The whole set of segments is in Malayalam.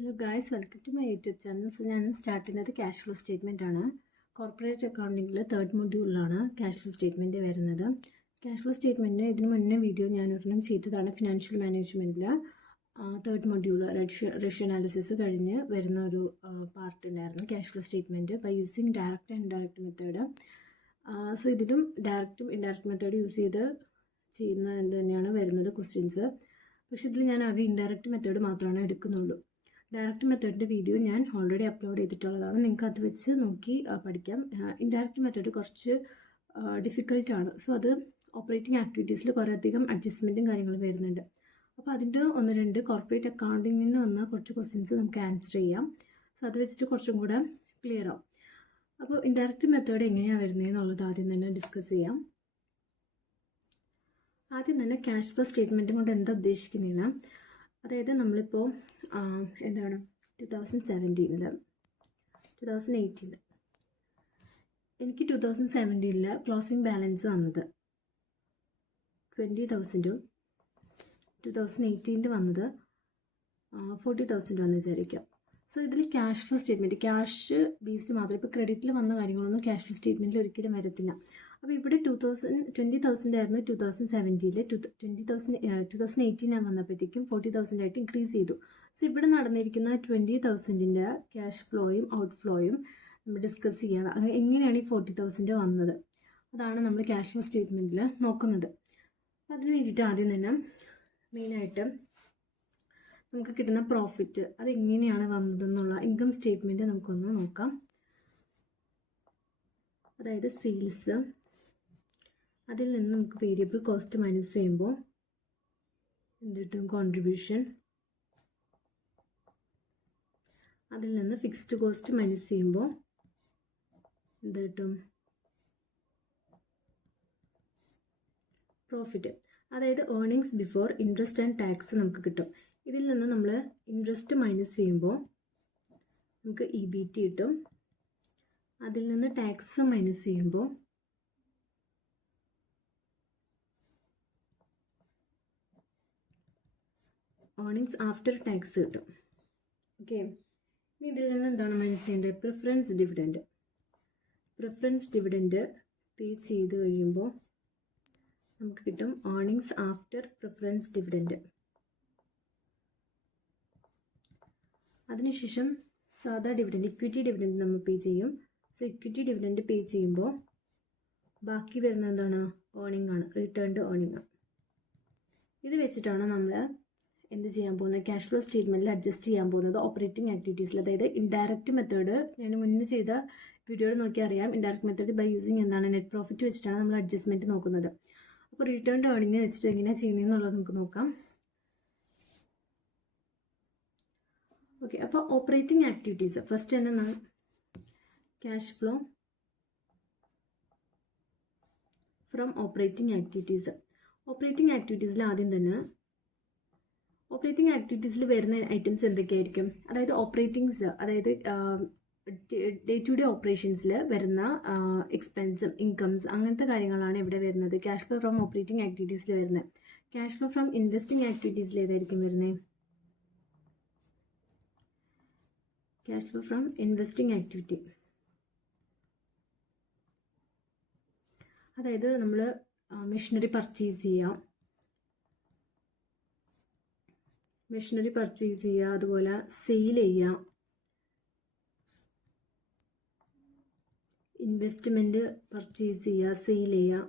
Hello guys, welcome to my YouTube channel. So ഞാൻ സ്റ്റാർട്ട് ചെയ്യുന്നത് ക്യാഷ് ഫ്ലോ സ്റ്റേറ്റ്മെൻ്റ് ആണ്. കോർപ്പറേറ്റ് അക്കൗണ്ടിങ്ങിൽ തേർഡ് മൊഡ്യൂളിലാണ് ക്യാഷ് ഫ്ലോ സ്റ്റേറ്റ്മെൻറ്റ് വരുന്നത്. ക്യാഷ് ഫ്ലോ സ്റ്റേറ്റ്മെൻറ്റ് ഇതിന് മുന്നേ വീഡിയോ ഞാൻ ഒരെണ്ണം ചെയ്തതാണ്. ഫിനാൻഷ്യൽ മാനേജ്മെൻറ്റിൽ തേർഡ് മൊഡ്യൂൾ റേഷ്യോ അനാലിസിസ് കഴിഞ്ഞ് വരുന്ന ഒരു പാർട്ടുണ്ടായിരുന്നു cash flow statement by using direct and indirect method. So ഇതിലും ഡയറക്റ്റും ഇൻഡയറക്റ്റ് മെത്തേഡ് യൂസ് ചെയ്ത് ചെയ്യുന്ന എന്ത് തന്നെയാണ് വരുന്നത് ക്വസ്റ്റ്യൻസ്. പക്ഷേ ഇതിൽ ഞാൻ ആകെ ഇൻഡയറക്റ്റ് മെത്തേഡ് മാത്രമാണ് എടുക്കുന്നുള്ളൂ. ഡയറക്റ്റ് മെത്തേഡിൻ്റെ വീഡിയോ ഞാൻ ഓൾറെഡി അപ്ലോഡ് ചെയ്തിട്ടുള്ളതാണ്. നിങ്ങൾക്ക് അത് വെച്ച് നോക്കി പഠിക്കാം. ഇൻഡയറക്റ്റ് മെത്തേഡ് കുറച്ച് ഡിഫിക്കൽട്ടാണ്. സോ അത് ഓപ്പറേറ്റിംഗ് ആക്ടിവിറ്റീസിൽ കുറേയധികം അഡ്ജസ്റ്റ്മെൻറ്റും കാര്യങ്ങളും വരുന്നുണ്ട്. അപ്പോൾ അതിൻ്റെ 1-2 കോർപ്പറേറ്റ് അക്കൗണ്ടിങ്ങിൽ നിന്ന് വന്ന കുറച്ച് ക്വസ്റ്റ്യൻസ് നമുക്ക് ആൻസർ ചെയ്യാം. സോ അത് വെച്ചിട്ട് കുറച്ചും കൂടെ ക്ലിയർ ആവും. അപ്പോൾ ഇൻഡയറക്റ്റ് മെത്തേഡ് എങ്ങനെയാണ് വരുന്നതെന്നുള്ളത് ആദ്യം തന്നെ ഡിസ്കസ് ചെയ്യാം. ആദ്യം തന്നെ ക്യാഷ് ഫ്ലോ സ്റ്റേറ്റ്മെൻറ്റ് കൊണ്ട് എന്താ ഉദ്ദേശിക്കുന്നതെന്ന്, അതായത് നമ്മളിപ്പോൾ 2018 എനിക്ക് 2017 ക്ലോസിംഗ് ബാലൻസ് വന്നത് 20,000, 2018 വന്നത് 40,000 വന്ന് വിചാരിക്കാം. സോ ഇതിൽ cash flow statement cash based മാത്രം, ഇപ്പോൾ ക്രെഡിറ്റിൽ വന്ന കാര്യങ്ങളൊന്നും ക്യാഷ് ഫ്ലോ സ്റ്റേറ്റ്മെൻറ്റിൽ ഒരിക്കലും വരത്തില്ല. അപ്പോൾ ഇവിടെ 20,000 ആയിരുന്നു 2017, 2018 വന്നപ്പോഴത്തേക്കും 40,000 ആയിട്ട് ഇൻക്രീസ് ചെയ്തു. സോ ഇവിടെ നടന്നിരിക്കുന്ന 20,000 ക്യാഷ് ഫ്ലോയും ഔട്ട് ഫ്ലോയും നമ്മൾ ഡിസ്കസ് ചെയ്യണം. അങ്ങനെ എങ്ങനെയാണ് ഈ 40,000 വന്നത്, അതാണ് നമ്മൾ ക്യാഷ് ഫ്ലോ സ്റ്റേറ്റ്മെൻറ്റിൽ നോക്കുന്നത്. അതിന് വേണ്ടിയിട്ട് ആദ്യം തന്നെ മെയിനായിട്ട് നമുക്ക് കിട്ടുന്ന പ്രോഫിറ്റ് അതെങ്ങനെയാണ് വന്നതെന്നുള്ള ഇൻകം സ്റ്റേറ്റ്മെൻറ്റ് നമുക്കൊന്ന് നോക്കാം. അതായത് സെയിൽസ്, അതിൽ നിന്ന് നമുക്ക് വേരിയബിൾ കോസ്റ്റ് മൈനസ് ചെയ്യുമ്പോൾ എന്ത് കിട്ടും? കോൺട്രിബ്യൂഷൻ. അതിൽ നിന്ന് ഫിക്സ്ഡ് കോസ്റ്റ് മൈനസ് ചെയ്യുമ്പോൾ എന്ത് കിട്ടും? പ്രോഫിറ്റ്. അതായത് earnings before interest and tax നമുക്ക് കിട്ടും. ഇതിൽ നിന്ന് നമ്മൾ ഇൻട്രസ്റ്റ് മൈനസ് ചെയ്യുമ്പോൾ നമുക്ക് EBT കിട്ടും. അതിൽ നിന്ന് ടാക്സ് മൈനസ് ചെയ്യുമ്പോൾ ഏർണിങ്സ് ആഫ്റ്റർ ടാക്സ് കിട്ടും. ഓക്കെ, ഇനി ഇതിൽ നിന്ന് എന്താണ് മൈനസ് ചെയ്യേണ്ടത്? പ്രിഫറൻസ് ഡിവിഡൻഡ് പേ ചെയ്ത് കഴിയുമ്പോൾ നമുക്ക് കിട്ടും ഏർണിങ്സ് ആഫ്റ്റർ പ്രിഫറൻസ് ഡിവിഡൻഡ്. അതിനുശേഷം സാധാ ഡിവിഡൻഡ്, ഇക്വിറ്റി ഡിവിഡൻഡ് നമ്മൾ പേ ചെയ്യും. സോ ഇക്വിറ്റി ഡിവിഡൻഡ് പേ ചെയ്യുമ്പോൾ ബാക്കി വരുന്ന എന്താണ്? ഏർണിംഗ് ആണ്, റിട്ടേൺഡ് ഏർണിംഗ് ആണ്. ഇത് വെച്ചിട്ടാണ് നമ്മൾ എന്ത് ചെയ്യാൻ പോകുന്നത്? ക്യാഷ് ഫ്ലോ സ്റ്റേറ്റ്മെൻറ്റിൽ അഡ്ജസ്റ്റ് ചെയ്യാൻ പോകുന്നത് ഓപ്പറേറ്റിംഗ് ആക്ടിവിറ്റീസിൽ. അതായത് ഇൻഡയറക്റ്റ് മെത്തേഡ് ഞാൻ മുന്നേ ചെയ്ത വീഡിയോയിൽ നോക്കി അറിയാം. ഇൻഡയറക്റ്റ് മെത്തേഡ് ബൈ യൂസിങ് എന്താണ് നെറ്റ് പ്രോഫിറ്റ് വെച്ചിട്ടാണ് നമ്മൾ അഡ്ജസ്റ്റ്മെൻറ്റ് നോക്കുന്നത്. അപ്പോൾ റിട്ടേൺഡ് ഏർണിംഗ് വെച്ചിട്ട് എങ്ങനെയാണ് ചെയ്യുന്നതെന്നുള്ളത് നമുക്ക് നോക്കാം. ഓക്കെ, അപ്പോൾ ഓപ്പറേറ്റിംഗ് ആക്ടിവിറ്റീസ് ഫസ്റ്റ് തന്നെ cash flow from operating activities. Operating ആക്ടിവിറ്റീസിൽ ആദ്യം തന്നെ ഓപ്പറേറ്റിംഗ് ആക്ടിവിറ്റീസിൽ വരുന്ന ഐറ്റംസ് എന്തൊക്കെയായിരിക്കും? അതായത് ഓപ്പറേറ്റിംഗ്സ്, അതായത് ഡേ ടു ഡേ ഓപ്പറേഷൻസിൽ വരുന്ന എക്സ്പെൻസും ഇൻകംസ് അങ്ങനത്തെ കാര്യങ്ങളാണ് ഇവിടെ വരുന്നത്. ക്യാഷ് ഫ്ലോ ഫ്രം ഓപ്പറേറ്റിംഗ് ആക്ടിവിറ്റീസിൽ വരുന്നത്. ക്യാഷ് ഫ്ലോ ഫ്രം ഇൻവെസ്റ്റിംഗ് ആക്ടിവിറ്റീസിൽ ഏതായിരിക്കും വരുന്നത്? Cash flow from investing activity, അതായത് നമ്മൾ മെഷീനറി പർച്ചേസ് ചെയ്യുക, അതുപോലെ സെയിൽ ചെയ്യുക, ഇൻവെസ്റ്റ്മെൻറ്റ് പർച്ചേസ് ചെയ്യുക, സെയിൽ ചെയ്യുക,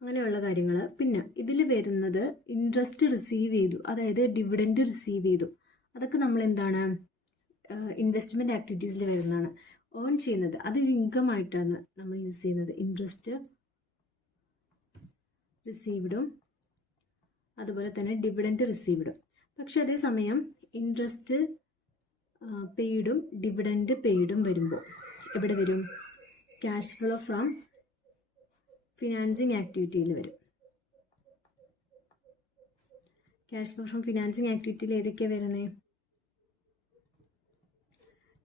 അങ്ങനെയുള്ള കാര്യങ്ങൾ. പിന്നെ ഇതിൽ വരുന്നത് ഇൻട്രസ്റ്റ് റിസീവ് ചെയ്തു, അതായത് ഡിവിഡൻഡ് റിസീവ് ചെയ്തു. അതൊക്കെ നമ്മൾ എന്താണ് ഇൻവെസ്റ്റ്മെൻറ്റ് ആക്ടിവിറ്റീസിൽ വരുന്നതാണ്. ഏൺ ചെയ്യുന്നത് അത് ഇൻകം ആയിട്ടാണ് നമ്മൾ യൂസ് ചെയ്യുന്നത്. ഇൻട്രസ്റ്റ് റിസീവ്ഡും അതുപോലെ തന്നെ ഡിവിഡൻഡ് റിസീവ്ഡും. പക്ഷെ അതേസമയം ഇൻട്രസ്റ്റ് പെയ്ഡും ഡിവിഡൻഡ് പെയ്ഡും വരുമ്പോൾ എവിടെ വരും? ക്യാഷ് ഫ്ലോ ഫ്രം ഫിനാൻസിങ് ആക്ടിവിറ്റിയിൽ വരും. ക്യാഷ് ഫ്ലോ ഫ്രം ഫിനാൻസിങ് ആക്ടിവിറ്റിയിൽ ഏതൊക്കെയാണ് വരുന്നത്?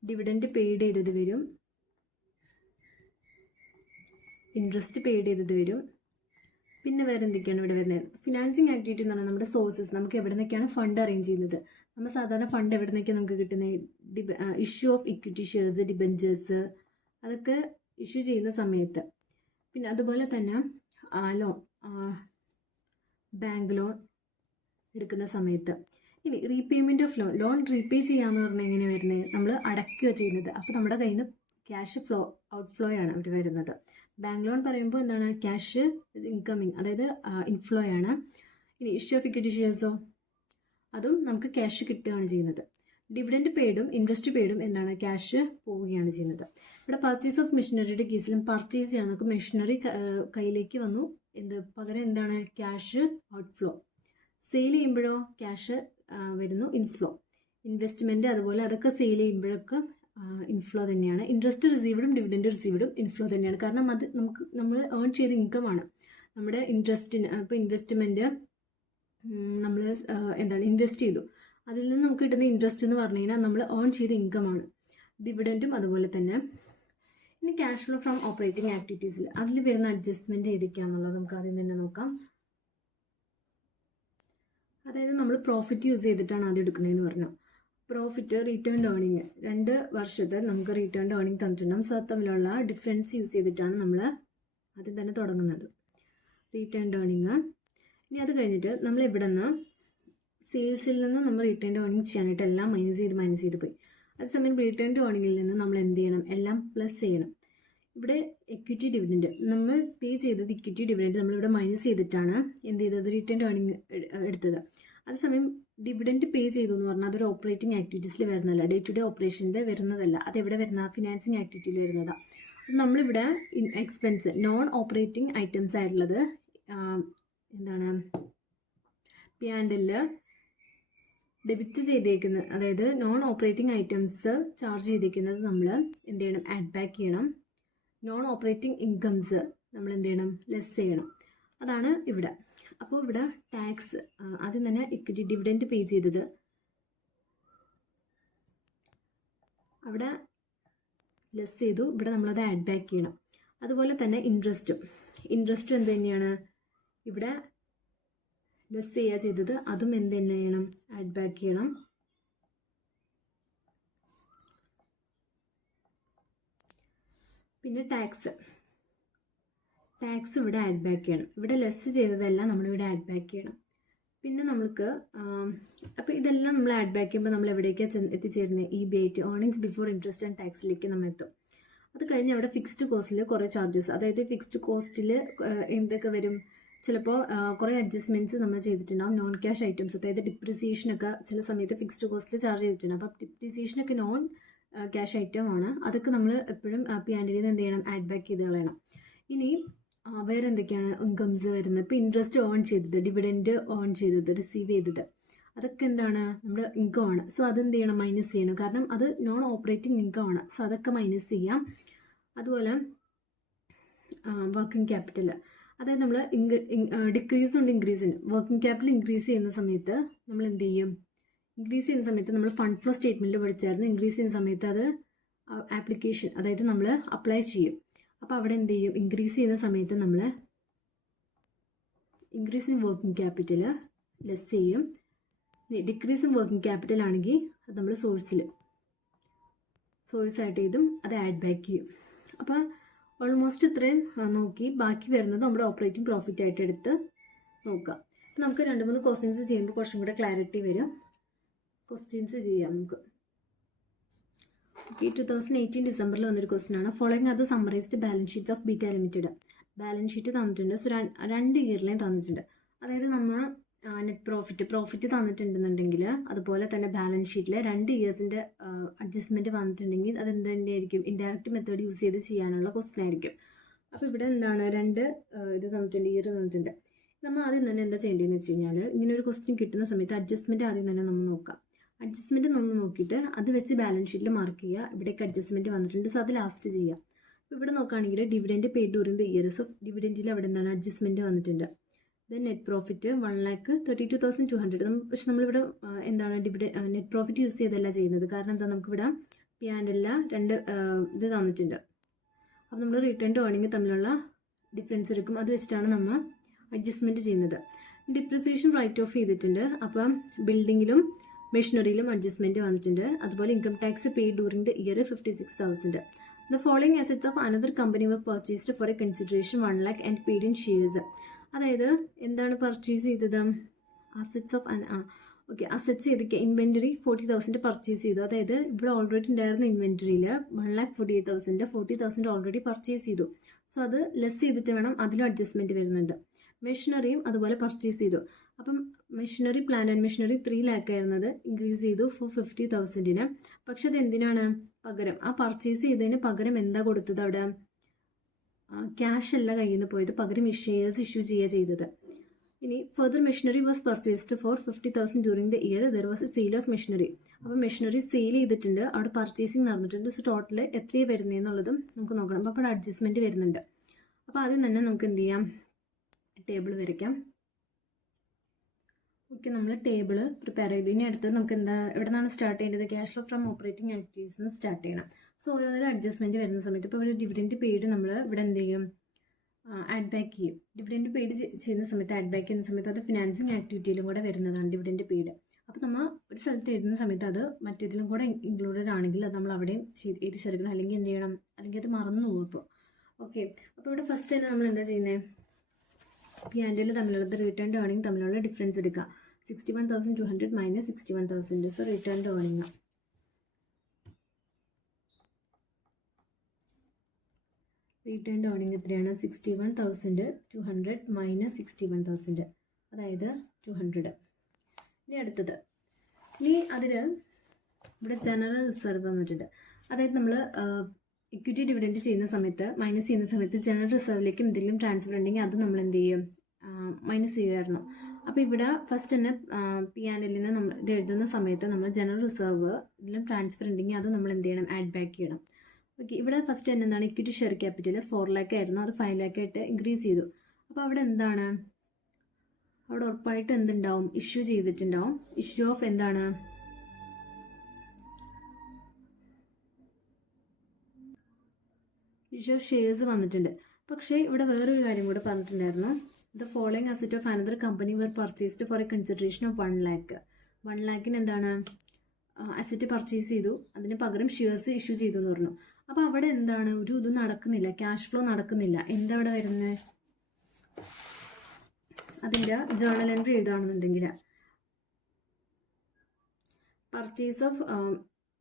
ഡിവിഡൻഡ് പെയ്ഡ് ചെയ്തത് വരും, ഇൻട്രസ്റ്റ് പെയ്ഡ് ചെയ്തത് വരും, പിന്നെ വേറെ എന്തൊക്കെയാണ് ഇവിടെ വരുന്നത്? ഫിനാൻസിങ് ആക്ടിവിറ്റി എന്ന് പറഞ്ഞാൽ നമ്മുടെ സോഴ്സസ്, നമുക്ക് എവിടെ നിന്നൊക്കെയാണ് ഫണ്ട് അറേഞ്ച് ചെയ്യുന്നത്? നമ്മൾ സാധാരണ ഫണ്ട് എവിടെ നിന്നൊക്കെയാണ് നമുക്ക് കിട്ടുന്നത്? Issue of equity shares, debentures, അതൊക്കെ ഇഷ്യൂ ചെയ്യുന്ന സമയത്ത്. പിന്നെ അതുപോലെ തന്നെ ലോൺ, ബാങ്ക് ലോൺ എടുക്കുന്ന സമയത്ത്. ഇനി റീപേയ്മെൻറ്റ് ഓഫ് ലോൺ റീപേ ചെയ്യാമെന്ന് പറഞ്ഞാൽ എങ്ങനെ വരുന്നത്? നമ്മൾ അടയ്ക്കുക ചെയ്യുന്നത്. അപ്പോൾ നമ്മുടെ കയ്യിൽ നിന്ന് ക്യാഷ് ഔട്ട് ഫ്ലോ ആണ് അവർ വരുന്നത്. ബാങ്ക് ലോൺ പറയുമ്പോൾ എന്താണ്? ക്യാഷ് ഇൻകമിങ്, അതായത് ഇൻഫ്ലോ ആണ്. ഇനി ഇഷ്യൂ ഓഫ് ഇക്വിറ്റി ഷെയർസോ, അതും നമുക്ക് ക്യാഷ് കിട്ടുകയാണ് ചെയ്യുന്നത്. ഡിവിഡൻഡ് പെയ്ഡും ഇൻട്രസ്റ്റ് പെയ്ഡും എന്താണ്? ക്യാഷ് പോവുകയാണ് ചെയ്യുന്നത്. ഇവിടെ പർച്ചേസ് ഓഫ് മെഷീനറിയുടെ കേസിലും പർച്ചേസ് ചെയ്യണം, നമുക്ക് മെഷീനറി കയ്യിലേക്ക് വന്നു, പകരം എന്താണ്? Cash out flow. സെയിൽ ചെയ്യുമ്പോഴോ ക്യാഷ് വരുന്നു, ഇൻഫ്ലോ. ഇൻവെസ്റ്റ്മെൻറ്റ് അതുപോലെ അതൊക്കെ സെയിൽ ചെയ്യുമ്പോഴൊക്കെ ഇൻഫ്ലോ തന്നെയാണ്. ഇൻട്രസ്റ്റ് റിസീവ്ഡും ഡിവിഡൻഡ് റിസീവ്ഡും ഇൻഫ്ലോ തന്നെയാണ്. കാരണം അത് നമ്മൾ ഏൺ ചെയ്ത ഇൻകമാണ്. നമ്മുടെ ഇൻട്രസ്റ്റിന് ഇപ്പോൾ ഇൻവെസ്റ്റ്മെൻറ്റ് നമ്മൾ ഇൻവെസ്റ്റ് ചെയ്തു, അതിൽ നിന്ന് നമുക്ക് കിട്ടുന്ന ഇൻട്രസ്റ്റ് എന്ന് പറഞ്ഞു കഴിഞ്ഞാൽ നമ്മൾ ഏൺ ചെയ്ത ഇൻകമാണ്. ഡിവിഡൻറ്റും അതുപോലെ തന്നെ. ഇനി ക്യാഷ് ഫ്ലോ ഫ്രം ഓപ്പറേറ്റിംഗ് ആക്ടിവിറ്റീസിൽ അതിൽ വരുന്ന അഡ്ജസ്റ്റ്മെൻറ്റ് ഏതൊക്കെയാണെന്നുള്ളത് നമുക്ക് ആദ്യം തന്നെ നോക്കാം. അതായത് നമ്മൾ പ്രോഫിറ്റ് യൂസ് ചെയ്തിട്ടാണ് ആദ്യം എടുക്കുന്നതെന്ന് പറഞ്ഞു. പ്രോഫിറ്റ്, റിട്ടേൺഡ് ഏർണിംഗ്, 2 വർഷത്തെ നമുക്ക് റിട്ടേൺഡ് ഏർണിംഗ് തന്നിട്ടുണ്ടാകും. സോ തമ്മിലുള്ള ഡിഫറൻസ് യൂസ് ചെയ്തിട്ടാണ് നമ്മൾ ആദ്യം തന്നെ തുടങ്ങുന്നത്, റിട്ടേൺഡ് ഏർണിംഗ്. ഇനി അത് കഴിഞ്ഞിട്ട് നമ്മൾ ഇവിടെ നിന്ന് സെയിൽസിൽ നിന്ന് നമ്മൾ റിട്ടേൺഡ് ഏർണിംഗ് ചെയ്യാനായിട്ട് എല്ലാം മൈനസ് ചെയ്ത് പോയി. അതേസമയം റിട്ടേൺഡ് ഏർണിംഗിൽ നിന്ന് നമ്മൾ എന്ത് ചെയ്യണം? എല്ലാം പ്ലസ് ചെയ്യണം. ഇവിടെ എക്വിറ്റി ഡിവിഡൻറ്റ് നമ്മൾ പേ ചെയ്തത്, ഇക്വിറ്റി ഡിവിഡൻറ്റ് നമ്മളിവിടെ മൈനസ് ചെയ്തിട്ടാണ് എന്ത് ചെയ്തത്? റിട്ടേൺഡ് ഏർണിംഗ് എടുത്തത്. അതേസമയം ഡിവിഡൻറ്റ് പേ ചെയ്തു എന്ന് പറഞ്ഞാൽ അതൊരു ഓപ്പറേറ്റിംഗ് ആക്ടിവിറ്റീസിൽ വരുന്നതല്ല, ഡേ ടു ഡേ ഓപ്പറേഷനിൽ വരുന്നതല്ല. അതെവിടെ വരുന്ന? ഫിനാൻസിങ് ആക്ടിവിറ്റിയിൽ വരുന്നതാണ്. നമ്മളിവിടെ എക്സ്പെൻസ്, നോൺ ഓപ്പറേറ്റിംഗ് ഐറ്റംസ് ആയിട്ടുള്ളത് എന്താണ്? P&L ഡെബിറ്റ് ചെയ്തേക്കുന്നത്, അതായത് നോൺ ഓപ്പറേറ്റിംഗ് ഐറ്റംസ് ചാർജ് ചെയ്തേക്കുന്നത് നമ്മൾ എന്ത് ചെയ്യണം? ആഡ് ബാക്ക് ചെയ്യണം. നോൺ ഓപ്പറേറ്റിംഗ് ഇൻകംസ് നമ്മൾ എന്ത് ചെയ്യണം? ലെസ് ചെയ്യണം. അതാണ് ഇവിടെ. അപ്പോൾ ഇവിടെ ടാക്സ് ആദ്യം തന്നെ ഇക്വിറ്റി ഡിവിഡൻറ്റ് പേ ചെയ്തത് അവിടെ ലെസ് ചെയ്തു, ഇവിടെ നമ്മളത് ആഡ് ബാക്ക് ചെയ്യണം. അതുപോലെ തന്നെ ഇൻട്രസ്റ്റും എന്ത് തന്നെയാണ്? ഇവിടെ ലെസ് ചെയ്യുക ചെയ്തത്, അതും എന്ത് തന്നെ ചെയ്യണം? ആഡ് ബാക്ക് ചെയ്യണം. പിന്നെ ടാക്സ് ഇവിടെ ആഡ് ബാക്ക് ചെയ്യണം. ഇവിടെ ലെസ് ചെയ്തതെല്ലാം നമ്മളിവിടെ ആഡ് ബാക്ക് ചെയ്യണം. പിന്നെ നമ്മൾക്ക് അപ്പോൾ ഇതെല്ലാം നമ്മൾ ആഡ് ബാക്ക് ചെയ്യുമ്പോൾ നമ്മൾ എവിടേക്കാണ് എത്തിച്ചേരുന്നത്? EBIT, earnings before interest and ടാക്സിലേക്ക് നമ്മൾ എത്തും. അത് കഴിഞ്ഞ് അവിടെ ഫിക്സ്ഡ് കോസ്റ്റിൽ കുറേ ചാർജസ്, അതായത് ഫിക്സ്ഡ് കോസ്റ്റിൽ എന്തൊക്കെ വരും? ചിലപ്പോൾ കുറേ അഡ്ജസ്റ്റ്മെൻറ്റ്സ് നമ്മൾ ചെയ്തിട്ടുണ്ടാകും. നോൺ ക്യാഷ് ഐറ്റംസ്, അതായത് ഡിപ്രിസിയേഷനൊക്കെ ചില സമയത്ത് ഫിക്സ്ഡ് കോസ്റ്റിൽ ചാർജ് ചെയ്തിട്ടുണ്ട്. അപ്പോൾ ഡിപ്രിസിയേഷനൊക്കെ നോൺ ക്യാഷ് ഐറ്റമാണ്. അതൊക്കെ നമ്മൾ എപ്പോഴും P&L എന്ത് ചെയ്യണം? ആഡ് ബാക്ക് ചെയ്ത് കളയണം. ഇനി വേറെ എന്തൊക്കെയാണ് ഇൻകംസ് വരുന്നത്? ഇപ്പോൾ ഇൻട്രസ്റ്റ് ഏൺ ചെയ്തത്, ഡിവിഡൻറ്റ് ഏൺ ചെയ്തത്, റിസീവ് ചെയ്തത്, അതൊക്കെ എന്താണ്? നമ്മുടെ ഇൻകമാണ്. സോ അതെന്ത് ചെയ്യണം? മൈനസ് ചെയ്യണം. കാരണം അത് നോൺ ഓപ്പറേറ്റിംഗ് ഇൻകമാണ്. സോ അതൊക്കെ മൈനസ് ചെയ്യാം. അതുപോലെ വർക്കിംഗ് ക്യാപിറ്റൽ, അതായത് നമ്മൾ ഡിക്രീസ് ഉണ്ട്, ഇൻക്രീസ് ഉണ്ട്. വർക്കിംഗ് ക്യാപിറ്റൽ ഇൻക്രീസ് ചെയ്യുന്ന സമയത്ത് നമ്മൾ എന്ത് ചെയ്യും? ഇൻക്രീസ് ചെയ്യുന്ന സമയത്ത് നമ്മൾ ഫണ്ട് ഫ്ലോ സ്റ്റേറ്റ്മെൻറ്റിൽ പഠിച്ചായിരുന്നു. ഇൻക്രീസ് ചെയ്യുന്ന സമയത്ത് അത് ആപ്ലിക്കേഷൻ, അതായത് നമ്മൾ അപ്ലൈ ചെയ്യും. അപ്പോൾ അവിടെ എന്ത് ചെയ്യും? ഇൻക്രീസ് ചെയ്യുന്ന സമയത്ത് നമ്മൾ increase in working capital less ചെയ്യും. ഡിക്രീസ് ഇൻ വർക്കിംഗ് ക്യാപിറ്റൽ ആണെങ്കിൽ അത് നമ്മൾ സോഴ്സായിട്ട് ചെയ്തും അത് ആഡ് ബാക്ക് ചെയ്യും. അപ്പോൾ ഓൾമോസ്റ്റ് ഇത്രയും നോക്കി. ബാക്കി വരുന്നത് നമ്മുടെ ഓപ്പറേറ്റിംഗ് പ്രോഫിറ്റ് ആയിട്ട് എടുത്ത് നോക്കാം. അപ്പോൾ നമുക്ക് 2-3 ക്വസ്റ്റ്യൻസ് ചെയ്യുമ്പോൾ കുറച്ചും കൂടെ ക്ലാരിറ്റി വരും. ക്വസ്റ്റ്യൻസ് ചെയ്യാം നമുക്ക്. ഓക്കെ, 2018 ഡിസംബറിൽ വന്നൊരു ക്വസ്റ്റ്യൻ ആണ്. ഫോളോയിങ് അത് summarised balance sheets of beta limited. Balance sheet തന്നിട്ടുണ്ട്. സോ 2 ഇയറിലേയും തന്നിട്ടുണ്ട്. അതായത് നമ്മൾ നെറ്റ് പ്രോഫിറ്റ് തന്നിട്ടുണ്ടെന്നുണ്ടെങ്കിൽ, അതുപോലെ തന്നെ ബാലൻസ് ഷീറ്റിൽ 2 ഇയേഴ്സിൻ്റെ അഡ്ജസ്റ്റ്മെൻറ്റ് വന്നിട്ടുണ്ടെങ്കിൽ അത് എന്ത് തന്നെയായിരിക്കും? ഇൻഡയറക്റ്റ് മെത്തേഡ് യൂസ് ചെയ്ത് ചെയ്യാനുള്ള ക്വസ്റ്റ്യൻ ആയിരിക്കും. അപ്പോൾ ഇവിടെ എന്താണ്? 2 ഇത് തന്നിട്ടുണ്ട്, ഇയർ തന്നിട്ടുണ്ട്. നമ്മൾ ആദ്യം തന്നെ എന്താ ചെയ്യേണ്ടതെന്ന് വെച്ച് കഴിഞ്ഞാൽ, ഇങ്ങനെ ഒരു ക്വസ്റ്റ്യൻ കിട്ടുന്ന സമയത്ത് അഡ്ജസ്റ്റ്മെൻറ്റ് ആദ്യം തന്നെ നമ്മൾ നോക്കാം. അഡ്ജസ്റ്റ്മെൻറ്റ് നമ്മൾ നോക്കിയിട്ട് അത് വെച്ച് ബാലൻസ് ഷീറ്റിൽ മാർക്ക് ചെയ്യുക. ഇവിടേക്ക് അഡ്ജസ്റ്റ്മെൻറ്റ് വന്നിട്ടുണ്ട്, സോ അത് ലാസ്റ്റ് ചെയ്യുക. അപ്പോൾ ഇവിടെ നോക്കുകയാണെങ്കിൽ dividend paid during the years of ഡിവിഡൻറ്റിൽ അവിടെ എന്താണ്? അഡ്ജസ്റ്റ്മെൻറ്റ് വന്നിട്ടുണ്ട്. Then net profit 1,32,200. പക്ഷെ നമ്മളിവിടെ എന്താണ്? നെറ്റ് പ്രോഫിറ്റ് യൂസ് ചെയ്തല്ല ചെയ്യുന്നത്. കാരണം എന്താ? നമുക്കിവിടെ P&L 2 ഇത് തന്നിട്ടുണ്ട്. അപ്പോൾ നമ്മൾ റിട്ടേൺഡ് ഏർണിംഗ് തമ്മിലുള്ള ഡിഫറൻസ് എടുക്കും. അത് വെച്ചിട്ടാണ് നമ്മൾ അഡ്ജസ്റ്റ്മെൻറ്റ് ചെയ്യുന്നത്. ഡിപ്രിസിയേഷൻ റൈറ്റ് ഓഫ് ചെയ്തിട്ടുണ്ട്. അപ്പം ബിൽഡിങ്ങിലും മെഷീനറിയിലും അഡ്ജസ്റ്റ്മെൻറ്റ് വന്നിട്ടുണ്ട്. അതുപോലെ income tax paid during the year 56,000. The following assets of another company were purchased for a consideration 1 lakh and paid in shares. അതായത് എന്താണ് പർച്ചേസ് ചെയ്തത്? അസറ്റ്സ് ഓഫ് അസറ്റ്സ് ഏതൊക്കെ? ഇൻവെൻറ്ററി 40,000 പർച്ചേസ് ചെയ്തു. അതായത് ഇവിടെ ഓൾറെഡി ഉണ്ടായിരുന്ന ഇൻവെൻറ്ററിയിൽ 1,48,000 40,000 ഓൾറെഡി പർച്ചേസ് ചെയ്തു. സോ അത് ലെസ് ചെയ്തിട്ട് വേണം, അതിലും അഡ്ജസ്റ്റ്മെൻറ്റ് വരുന്നുണ്ട്. മെഷീനറിയും അതുപോലെ പർച്ചേസ് ചെയ്തു. അപ്പം machinery, plant and machinery 3 lakh ആയിരുന്നത് ഇൻക്രീസ് ചെയ്തു ഫോർ 50,000. പക്ഷെ അത് എന്തിനാണ് പകരം? ആ പർച്ചേസ് ചെയ്തതിന് പകരം എന്താ കൊടുത്തത്? അവിടെ ക്യാഷ് അല്ല കയ്യിൽ നിന്ന് പോയത്, പകരം ഷെയർസ് ഇഷ്യൂ ചെയ്യുക ചെയ്തത്. ഇനി further machinery was purchased for 50,000 during the year there was a sale of machinery. അപ്പോൾ മെഷീനറി സെയിൽ ചെയ്തിട്ടുണ്ട്, അവിടെ പർച്ചേസിങ് നടന്നിട്ടുണ്ട്. സോ ടോട്ടൽ എത്രയാണ് വരുന്നതെന്നുള്ളതും നമുക്ക് നോക്കണം. അപ്പോൾ അവിടെ അഡ്ജസ്റ്റ്മെൻറ്റ് വരുന്നുണ്ട്. അപ്പോൾ ആദ്യം തന്നെ നമുക്ക് എന്ത് ചെയ്യാം? ടേബിൾ വരയ്ക്കാം. ഓക്കെ, നമ്മൾ ടേബിൾ പ്രിപ്പയർ ചെയ്തു. ഇനി അടുത്തത് നമുക്ക് എവിടെ നിന്നാണ് സ്റ്റാർട്ട് ചെയ്യേണ്ടത്? Cash flow from operating activities നിന്ന് സ്റ്റാർട്ട് ചെയ്യണം. സോ ഓരോന്നിലും അഡ്ജസ്റ്റ്മെൻറ്റ് വരുന്ന സമയത്ത് ഇപ്പോൾ ഒരു ഡിവിഡൻറ്റ് പെയ്ഡ് നമ്മൾ ഇവിടെ എന്ത് ചെയ്യും? ആഡ് ബാക്ക് ചെയ്യും. ഡിവിഡൻറ്റ് പെയ്ഡ് ചെയ്യുന്ന സമയത്ത്, ആഡ് ബാക്ക് ചെയ്യുന്ന സമയത്ത് അത് ഫിനാൻസിങ് ആക്ടിവിറ്റിയിലും കൂടെ വരുന്നതാണ് ഡിവിഡൻറ്റ് പെയ്ഡ്. അപ്പോൾ നമ്മൾ ഒരു സ്ഥലത്ത് എഴുതുന്ന സമയത്ത് അത് മറ്റേതിലും കൂടെ ഇൻക്ലൂഡഡ് ആണെങ്കിൽ അത് നമ്മൾ അവിടെയും എഴുതി ചേർക്കണം. അല്ലെങ്കിൽ എന്ത് ചെയ്യണം? അല്ലെങ്കിൽ അത് മറന്നു പോകും. അപ്പോൾ ഓക്കെ, അപ്പോൾ ഇവിടെ ഫസ്റ്റ് തന്നെ നമ്മൾ എന്താ ചെയ്യുന്നത്? പി ആൻഡ് എൽ തമ്മിലുള്ള റിട്ടേൺ ഏർണിംഗ് തമ്മിലുള്ള ഡിഫറൻസ് എടുക്കുക. 61,200 മൈനസ് 61,000. സോ റിട്ടേൺ ഏർണിംഗ് എത്രയാണ്? 61,200 മൈനസ് 61,000, അതായത് 200. ഇനി അടുത്തത്, അതിൽ ഇവിടെ ജനറൽ റിസർവ് വന്നിട്ടുണ്ട്. അതായത് നമ്മൾ ഇക്വിറ്റി ഡിവിഡൻറ്റ് ചെയ്യുന്ന സമയത്ത്, മൈനസ് ചെയ്യുന്ന സമയത്ത് ജനറൽ റിസർവിലേക്ക് എന്തെങ്കിലും ട്രാൻസ്ഫർ ഉണ്ടെങ്കിൽ അത് നമ്മൾ എന്ത് ചെയ്യും? മൈനസ് ചെയ്യുമായിരുന്നു. അപ്പോൾ ഇവിടെ ഫസ്റ്റ് തന്നെ പി ആൻഡ് എല്ലിൽ നിന്ന് നമ്മൾ ഇത് എഴുതുന്ന സമയത്ത് നമ്മൾ ജനറൽ റിസർവ് ഇതിലും ട്രാൻസ്ഫർ ഉണ്ടെങ്കിൽ അത് നമ്മൾ എന്ത് ചെയ്യണം? ആഡ് ബാക്ക് ചെയ്യണം. ഓക്കെ, ഇവിടെ ഫസ്റ്റ് തന്നെ എന്താണ്? ഇക്വിറ്റി ഷെയർ ക്യാപിറ്റൽ 4 lakh ആയിരുന്നു, അത് 5 lakh ആയിട്ട് ഇൻക്രീസ് ചെയ്തു. അപ്പോൾ അവിടെ എന്താണ്? അവിടെ ഉറപ്പായിട്ട് എന്തുണ്ടാവും? ഇഷ്യൂ ചെയ്തിട്ടുണ്ടാവും. ഇഷ്യൂ ഓഫ് എന്താണ്? ഇഷ്യൂ ഓഫ് ഷെയർസ് വന്നിട്ടുണ്ട്. പക്ഷേ ഇവിടെ വേറൊരു കാര്യം കൂടെ പറഞ്ഞിട്ടുണ്ടായിരുന്നു. The following asset of another company were purchased for a consideration of 1 lakh. 1 lakhന് എന്താണ്? അസറ്റ് പർച്ചേസ് ചെയ്തു, അതിന് പകരം ഷെയർസ് ഇഷ്യൂ ചെയ്തു എന്ന് പറഞ്ഞു. അപ്പോൾ അവിടെ എന്താണ്? ഒരു ഇത് നടക്കുന്നില്ല, ക്യാഷ് ഫ്ലോ നടക്കുന്നില്ല. എന്താ അവിടെ വരുന്നത്? അതിൻ്റെ ജേർണൽ എൻട്രി എഴുതുകയാണെന്നുണ്ടെങ്കിൽ പർച്ചേസ് ഓഫ്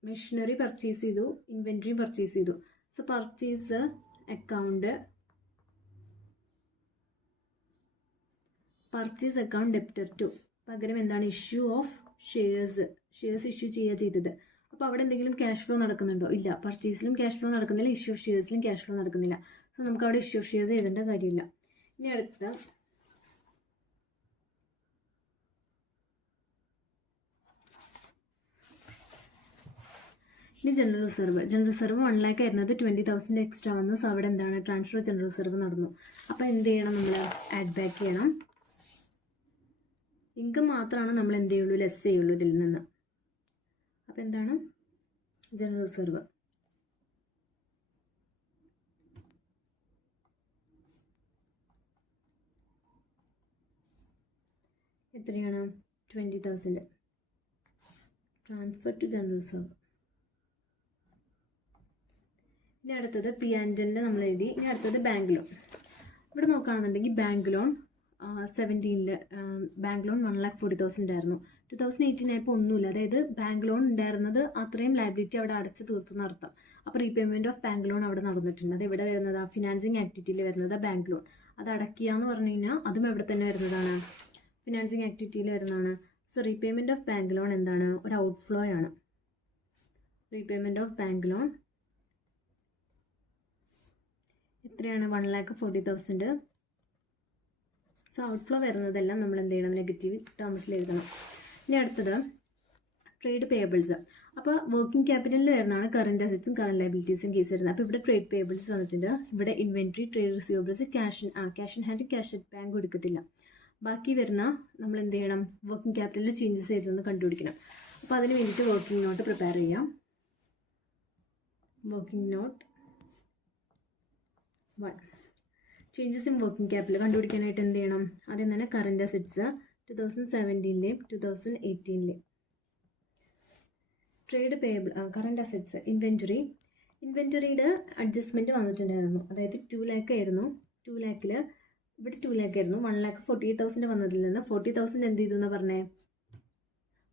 മെഷീനറി പർച്ചേസ് ചെയ്തു, ഇൻവെൻട്രി പർച്ചേസ് ചെയ്തു. So purchase account debtor to, പകരം എന്താണ്? ഇഷ്യൂ ഓഫ് ഷെയർസ് ഇഷ്യൂ ചെയ്യുക ചെയ്തത്. അപ്പോൾ അവിടെ എന്തെങ്കിലും ക്യാഷ് ഫ്ലോ നടക്കുന്നുണ്ടോ? ഇല്ല. പർച്ചേസിലും ക്യാഷ് ഫ്ലോ നടക്കുന്നില്ല, ഇഷ്യൂ ഓഫ് ഷെയർസിലും ക്യാഷ് ഫ്ലോ നടക്കുന്നില്ല. സോ നമുക്ക് അവിടെ ഇഷ്യൂ ഓഫ് ഷെയർസ് എഴുതേണ്ട കാര്യമില്ല. ഇനി അടുത്ത ജനറൽ റിസർവ് 1 lakh ആയിരുന്നത് 20,000 എക്സ്ട്രാ വന്നു. സോ അവിടെ എന്താണ്? ട്രാൻസ്ഫർ ജനറൽ റിസർവ് നടന്നു. അപ്പോൾ എന്ത് ചെയ്യണം? നമ്മൾ ആഡ് ബാക്ക് ചെയ്യണം. ഇൻകം മാത്രമാണ് നമ്മൾ എന്ത് ചെയ്യുള്ളൂ? ലെസ് ചെയ്യുള്ളൂ ഇതിൽ നിന്ന്. അപ്പോൾ എന്താണ്? ജനറൽ റിസർവ് എത്രയാണ്? 20,000 ട്രാൻസ്ഫർ ടു ജനറൽ റിസർവ്. ഇനി അടുത്തത് പി ആൻഡ് എല്ലിൽ നമ്മൾ എഴുതി. ഇനി അടുത്തത് ബാങ്ക് ലോൺ. ഇവിടെ നോക്കുകയാണെന്നുണ്ടെങ്കിൽ ബാങ്ക് ലോൺ 17 ബാങ്ക് ലോൺ 1,40,000 ആയിരുന്നു. 2018 ആയപ്പോൾ ഒന്നുമില്ല. അതായത് ബാങ്ക് ലോൺ ഉണ്ടായിരുന്നത് അത്രയും ലയബിലിറ്റി അവിടെ അടച്ചു തീർത്തു എന്നർത്ഥം. അപ്പോൾ റീപേയ്മെൻറ്റ് ഓഫ് ബാങ്ക് ലോൺ അവിടെ നടന്നിട്ടുണ്ട്. അത് എവിടെ വരുന്നത്? ഫിനാൻസിങ് ആക്ടിവിറ്റിയിൽ വരുന്നത് ബാങ്ക് ലോൺ. അത് അടയ്ക്കുക എന്ന് പറഞ്ഞു കഴിഞ്ഞാൽ അതും എവിടെ തന്നെ വരുന്നതാണ്? ഫിനാൻസിങ് ആക്ടിവിറ്റിയിൽ വരുന്നതാണ്. So repayment of bank loan എന്താണ്? ഒരു ഔട്ട്ഫ്ലോ ആണ്. റീപേയ്മെൻറ്റ് ഓഫ് ബാങ്ക് ലോൺ എത്രയാണ്? 1,40,000. സോ ഔട്ട്ഫ്ലോ വരുന്നതെല്ലാം നമ്മൾ എന്ത് ചെയ്യണം? നെഗറ്റീവ് ടേംസിൽ എഴുതണം. ഇനി അടുത്തത് ട്രേഡ് പേയബിൾസ്. അപ്പോൾ വർക്കിംഗ് ക്യാപിറ്റലിൽ വരുന്നതാണ് കറൻറ്റ് അസറ്റ്സും കറൻറ്റ് ലയബിലിറ്റീസും കേസ് വരുന്നത്. അപ്പോൾ ഇവിടെ ട്രേഡ് പേയബിൾസ് വന്നിട്ടുണ്ട്. ഇവിടെ inventory, trade receivables, cash in hand, cash at bank എടുക്കത്തില്ല. ബാക്കി വരുന്ന നമ്മൾ എന്ത് ചെയ്യണം? വർക്കിംഗ് ക്യാപിറ്റലിൽ ചേഞ്ചസ് ചെയ്തെന്ന് കണ്ടുപിടിക്കണം. അപ്പോൾ അതിന് വേണ്ടിയിട്ട് വർക്കിംഗ് നോട്ട് പ്രിപ്പയർ ചെയ്യാം. Working note 1. Changes in working capital കണ്ടുപിടിക്കാനായിട്ട് എന്ത് ചെയ്യണം? ആദ്യം തന്നെ കറൻറ്റ് അസറ്റ്സ് 2017-ലെയും 2018-ലെയും ട്രേഡ് പേയബിൾ, കറണ്ട് അസറ്റ്സ്, ഇൻവെൻറ്ററിയുടെ അഡ്ജസ്റ്റ്മെൻറ്റ് വന്നിട്ടുണ്ടായിരുന്നു. അതായത് 2 lakh ആയിരുന്നു. 2 lakhൽ ഇവിടെ 2 lakh ആയിരുന്നു. 1,48,000 വന്നതിൽ നിന്ന് 40,000 എന്ത് ചെയ്തു എന്നാണ് പറഞ്ഞേ,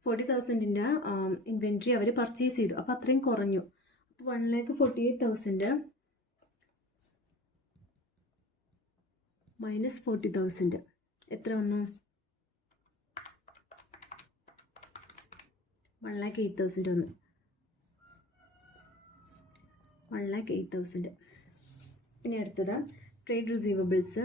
40,000ൻ്റെ ഇൻവെൻറ്ററി അവർ പർച്ചേസ് ചെയ്തു. അപ്പോൾ അത്രയും കുറഞ്ഞു. അപ്പോൾ 1,48,000 മൈനസ് 40,000 എത്ര വന്നു? 1,08,000 വന്നു. 1,08,000. ഇനി അടുത്തത് ട്രേഡ് റിസീവബിൾസ്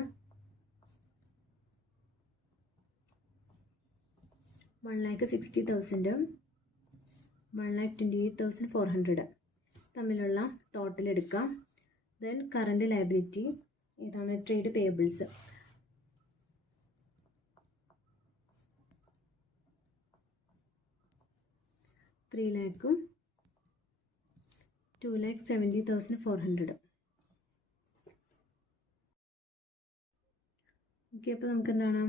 1,60,000 1,28,400 തമ്മിലുള്ള ടോട്ടൽ എടുക്കാം. ദെൻ കറണ്ട് ലയബിലിറ്റി ഇതാണ് ട്രേഡ് പേയബിൾസ്. $3 lakh 2,70,400. ഓക്കെ, അപ്പോൾ നമുക്ക് എന്താണ്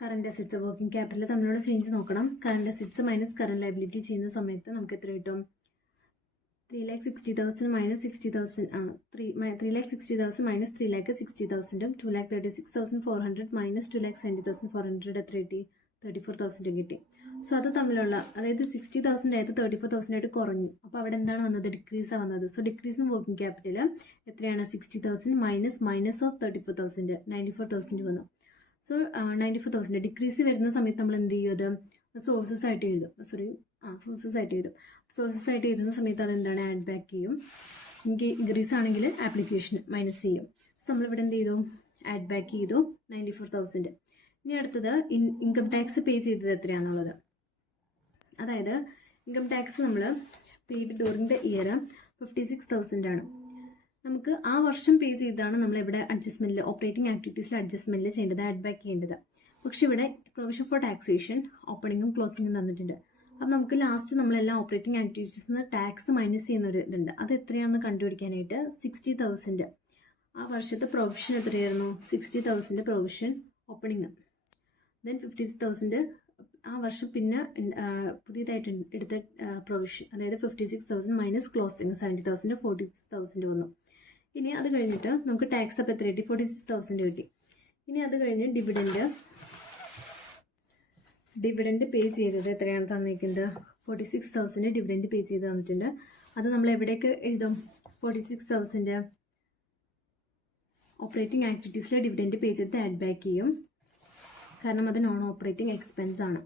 കറണ്ട് അസറ്റ്സ് വർക്കിംഗ് ക്യാപിറ്റൽ തമ്മിലുള്ള ചേഞ്ച് നോക്കണം. Current assets minus current liability ചെയ്യുന്ന സമയത്ത് നമുക്ക് എത്ര കിട്ടും? 3,60,000 മൈനസ് 60,000 3,60,000 മൈനസ് 3,60,000 2,36,400 മൈനസ് 2,70,400 എത്ര കിട്ടി? 34,000 കിട്ടി. സോ അത് തമ്മിലുള്ള, അതായത് 60,000 ആയത് 34,000 ആയിട്ട് കുറഞ്ഞു. അപ്പോൾ അവിടെ എന്താണ് വന്നത്? ഡിക്രീസാണ് വന്നത്. So decrease in working capital എത്രയാണ്? 60,000 മൈനസ് ഓഫ് 34,000 94,000 വന്നു. സോ 94,000 ഡിക്രീസ് വരുന്ന സമയത്ത് നമ്മൾ എന്ത് ചെയ്യും? അത് സോഴ്സസ് ആയിട്ട് എഴുതും. സോഴ്സസ് ആയിട്ട് എഴുതുന്ന സമയത്ത് അതെന്താണ്? ആഡ് ബാക്ക് ചെയ്യും. ഇൻക്രീസ് ആണെങ്കിൽ ആപ്ലിക്കേഷൻ മൈനസ് ചെയ്യും. സോ നമ്മളിവിടെ എന്ത് ചെയ്തു? ആഡ് ബാക്ക് ചെയ്തു 94,000. ഇനി അടുത്തത് ഇൻകം ടാക്സ് പേ ചെയ്തത് എത്രയാണെന്നുള്ളത്. അതായത് ഇൻകം ടാക്സ് നമ്മൾ പെയ്ഡ് ഡ്യൂറിങ് ദ ഇയർ 56,000 ആണ്. നമുക്ക് ആ വർഷം പേ ചെയ്താണ് നമ്മളിവിടെ അഡ്ജസ്റ്റ്മെൻറ്റിൽ, ഓപ്പറേറ്റിംഗ് ആക്ടിവിറ്റീസിൽ അഡ്ജസ്റ്റ്മെൻറ്റിൽ ചെയ്യേണ്ടത്, ആഡ് ബാക്ക് ചെയ്യേണ്ടത്. പക്ഷെ ഇവിടെ പ്രൊവിഷൻ ഫോർ ടാക്സേഷൻ ഓപ്പണിങ്ങും ക്ലോസിങ്ങും തന്നിട്ടുണ്ട്. അപ്പം നമുക്ക് ലാസ്റ്റ് നമ്മളെല്ലാം ഓപ്പറേറ്റിംഗ് ആക്ടിവിറ്റീസിൽ നിന്ന് ടാക്സ് മൈനസ് ചെയ്യുന്നൊരു ഇതുണ്ട്. അത് എത്രയാണെന്ന് കണ്ടുപിടിക്കാനായിട്ട് 60,000 ആ വർഷത്തെ പ്രൊവിഷൻ എത്രയായിരുന്നു? 60,000 പ്രൊവിഷൻ ഓപ്പണിങ്. ദെൻ 56,000 ആ വർഷം പിന്നെ പുതിയതായിട്ട് എടുത്ത പ്രൊവിഷൻ, അതായത് 56,000 മൈനസ് ക്ലോസിങ് 70,000 46,000 വന്നു. ഇനി അത് കഴിഞ്ഞിട്ട് നമുക്ക് ടാക്സ് അപ്പോൾ എത്ര കിട്ടി? 46,000 കിട്ടി. ഇനി അത് കഴിഞ്ഞ് ഡിവിഡൻഡ് പേ ചെയ്തത് എത്രയാണ് തന്നിരിക്കുന്നത്? 46,000 ഡിവിഡൻഡ് പേ ചെയ്ത് തന്നിട്ടുണ്ട്. അത് നമ്മൾ എവിടേക്ക് എഴുതും? 46,000 ഓപ്പറേറ്റിംഗ് ആക്ടിവിറ്റീസിൽ ഡിവിഡൻഡ് പേ ചെയ്ത് ആഡ് ബാക്ക് ചെയ്യും, കാരണം അത് നോൺ ഓപ്പറേറ്റിംഗ് എക്സ്പെൻസ് ആണ്.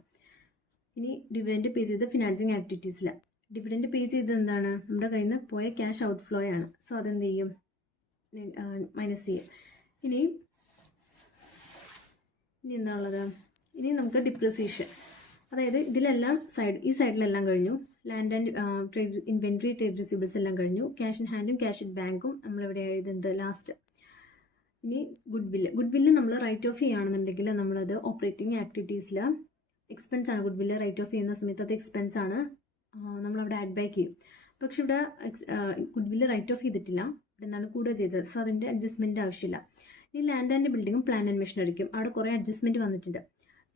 ഇനി ഡിവിഡൻഡ് പേ ചെയ്ത് ഫിനാൻസിങ് ആക്ടിവിറ്റീസിൽ ഡിവിഡൻഡ് പേ ചെയ്തത് എന്താണ്? നമ്മുടെ കയ്യിൽ നിന്ന് പോയ ക്യാഷ് ഔട്ട് ഫ്ലോ ആണ്. സോ അതെന്ത് ചെയ്യും? മൈനസ് ചെയ്യും. ഇനി എന്താ ഉള്ളത്? ഇനി നമുക്ക് ഡിപ്രിസിയേഷൻ, അതായത് ഇതിലെല്ലാം ഈ സൈഡിലെല്ലാം കഴിഞ്ഞു. Land and trade inventory, trade receivables എല്ലാം കഴിഞ്ഞു. ക്യാഷ് ഇൻ ഹാൻഡും ക്യാഷ് ഇൻ ബാങ്കും നമ്മളിവിടെ എഴുതുന്നത് ലാസ്റ്റ്. ഇനി ഗുഡ് വില്ല് നമ്മൾ റൈറ്റ് ഓഫ് ചെയ്യുകയാണെന്നുണ്ടെങ്കിൽ നമ്മളത് ഓപ്പറേറ്റിംഗ് ആക്ടിവിറ്റീസിൽ എക്സ്പെൻസ് ആണ്. ഗുഡ് വില്ല് റൈറ്റ് ഓഫ് ചെയ്യുന്ന സമയത്ത് അത് എക്സ്പെൻസ് ആണ്, നമ്മളവിടെ ആഡ് ബാക്ക് ചെയ്യും. പക്ഷെ ഇവിടെ ഗുഡ് വില്ല് റൈറ്റ് ഓഫ് ചെയ്തിട്ടില്ല, ഇവിടെ എന്താണ് കൂടെ ചെയ്തത്. സോ അതിൻ്റെ അഡ്ജസ്റ്റ്മെൻറ്റ് ആവശ്യമില്ല. ഈ ലാൻഡ് ആൻഡ് ബിൽഡിങ്ങും പ്ലാൻ ആൻഡ് മെഷീനറിക്കും അവിടെ കുറേ അഡ്ജസ്റ്റ്മെൻറ്റ് വന്നിട്ടുണ്ട്.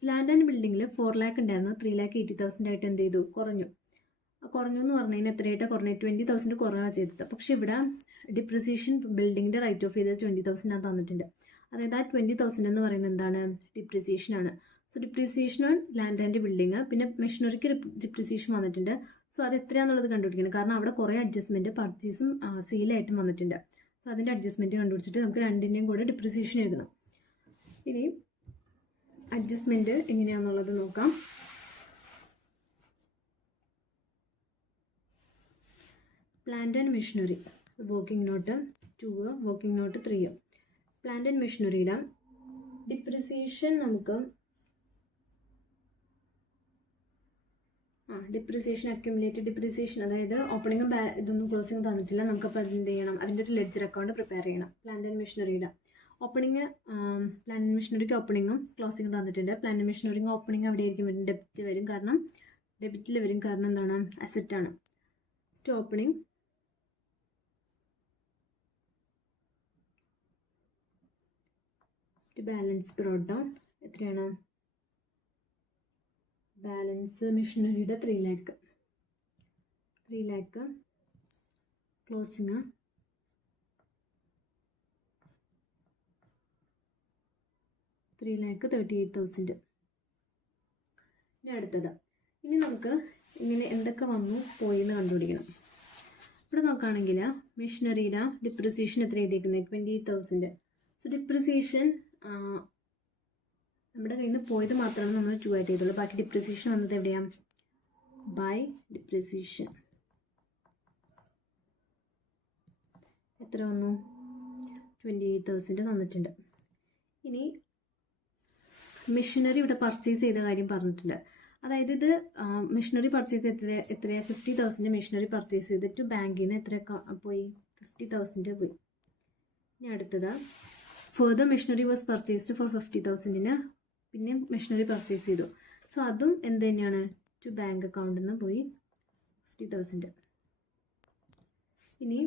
ലാൻഡ് ആൻഡ് ബിൽഡിങ്ങിൽ 4 lakh ഉണ്ടായിരുന്നു, 3,80,000 ആയിട്ട് എന്ത് ചെയ്തു? കുറഞ്ഞു എന്ന് പറഞ്ഞു കഴിഞ്ഞാൽ എത്രയായിട്ട് കുറഞ്ഞു? 20,000 കുറവാണ് ചെയ്തത്. പക്ഷെ ഇവിടെ ഡിപ്രിസിയേഷൻ ബിൽഡിങ്ങിൻ്റെ റൈറ്റ് ഓഫ് ചെയ്തത് 20,000 ആണ് തന്നിട്ടുണ്ട്. അതായത് ആ 20,000 എന്ന് പറയുന്നത് എന്താണ്? ഡിപ്രിസിയേഷൻ ആണ്. So depreciation on land and building, പിന്നെ മെഷീനറിക്ക് ഡിപ്രിസിയേഷൻ വന്നിട്ടുണ്ട്. സോ അത് എത്രയാണെന്നുള്ളത് കണ്ടുപിടിക്കണം, കാരണം അവിടെ കുറേ അഡ്ജസ്റ്റ്മെൻറ്റ് പർച്ചേസും സെയിലായിട്ടും വന്നിട്ടുണ്ട്. സോ അതിൻ്റെ അഡ്ജസ്റ്റ്മെൻറ്റ് കണ്ടുപിടിച്ചിട്ട് നമുക്ക് രണ്ടിൻ്റെയും കൂടെ ഡിപ്രിസിയേഷൻ എഴുതണം. ഇനി അഡ്ജസ്റ്റ്മെൻറ്റ് എങ്ങനെയാണെന്നുള്ളത് നോക്കാം. Plant and machinery working note 2, working note 3. Plant and മെഷീനറിയുടെ ഡിപ്രിസിയേഷൻ നമുക്ക് ഡിപ്രിസിയേഷൻ, അക്യുമുലേറ്റഡ് ഡിപ്രിസിയേഷൻ, അതായത് ഓപ്പണിങ്ങും ഇതൊന്നും ക്ലോസിങ്ങും തന്നിട്ടില്ല. നമുക്കപ്പോൾ എന്ത് ചെയ്യണം? അതിൻ്റെ ഒരു ലെഡ്ജർ അക്കൗണ്ട് പ്രിപ്പയർ ചെയ്യണം. പ്ലാന്റ് ആൻഡ് മെഷീനറിയുടെ ഓപ്പണിങ്, പ്ലാന്റ് ആൻഡ് മെഷീനറിക്ക് ഓപ്പണിങ്ങും ക്ലോസിങ്ങും തന്നിട്ടുണ്ട്. പ്ലാന്റ് ആൻഡ് മെഷീനറിക്ക് ഓപ്പണിങ് അവിടെ ആയിരിക്കും വരും? ഡെബിറ്റിൽ വരും, കാരണം എന്താണ്? അസറ്റാണ്. ഓപ്പണിങ് ബാലൻസ് ബ്രോട്ട് ഡൗൺ എത്രയാണ്? ബാലൻസ് മെഷീനറിയുടെ 3 lakh. 3 lakh closing 3,38,000. ഇനി അടുത്തത്, ഇനി നമുക്ക് ഇങ്ങനെ എന്തൊക്കെ വന്നു പോയി എന്ന് കണ്ടുപിടിക്കണം. ഇവിടെ നോക്കുകയാണെങ്കിൽ മെഷീനറിയുടെ ഡിപ്രിസിയേഷൻ എത്ര എഴുതിയിരിക്കുന്നത് 28,000. സോ ഡിപ്രിസിയേഷൻ നമ്മുടെ കയ്യിൽ നിന്ന് പോയത് മാത്രമാണ് നമ്മൾ 2 ആയിട്ട് ചെയ്തുള്ളൂ. ബാക്കി ഡിപ്രിസിയേഷൻ വന്നത് എവിടെയാണ്? ബൈ ഡിപ്രിസിയേഷൻ എത്ര വന്നു? 28,000 വന്നിട്ടുണ്ട്. ഇനി മെഷീനറി ഇവിടെ പർച്ചേസ് ചെയ്ത കാര്യം പറഞ്ഞിട്ടുണ്ട്. അതായത് ഇത് മെഷീനറി പർച്ചേസ് ചെയ്ത് എത്രയാണ്? 50,000 മെഷീനറി പർച്ചേസ് ചെയ്തിട്ട് ബാങ്കിൽ നിന്ന് എത്ര പോയി? 50,000 പോയി. ഇനി അടുത്തത്, further machinery was purchased for 50,000 പിന്നെ മെഷീനറി പർച്ചേസ് ചെയ്തു. സോ അതും എന്ത് തന്നെയാണ്? ടു ബാങ്ക് അക്കൗണ്ടിൽ നിന്ന് പോയി 50,000. ഇനി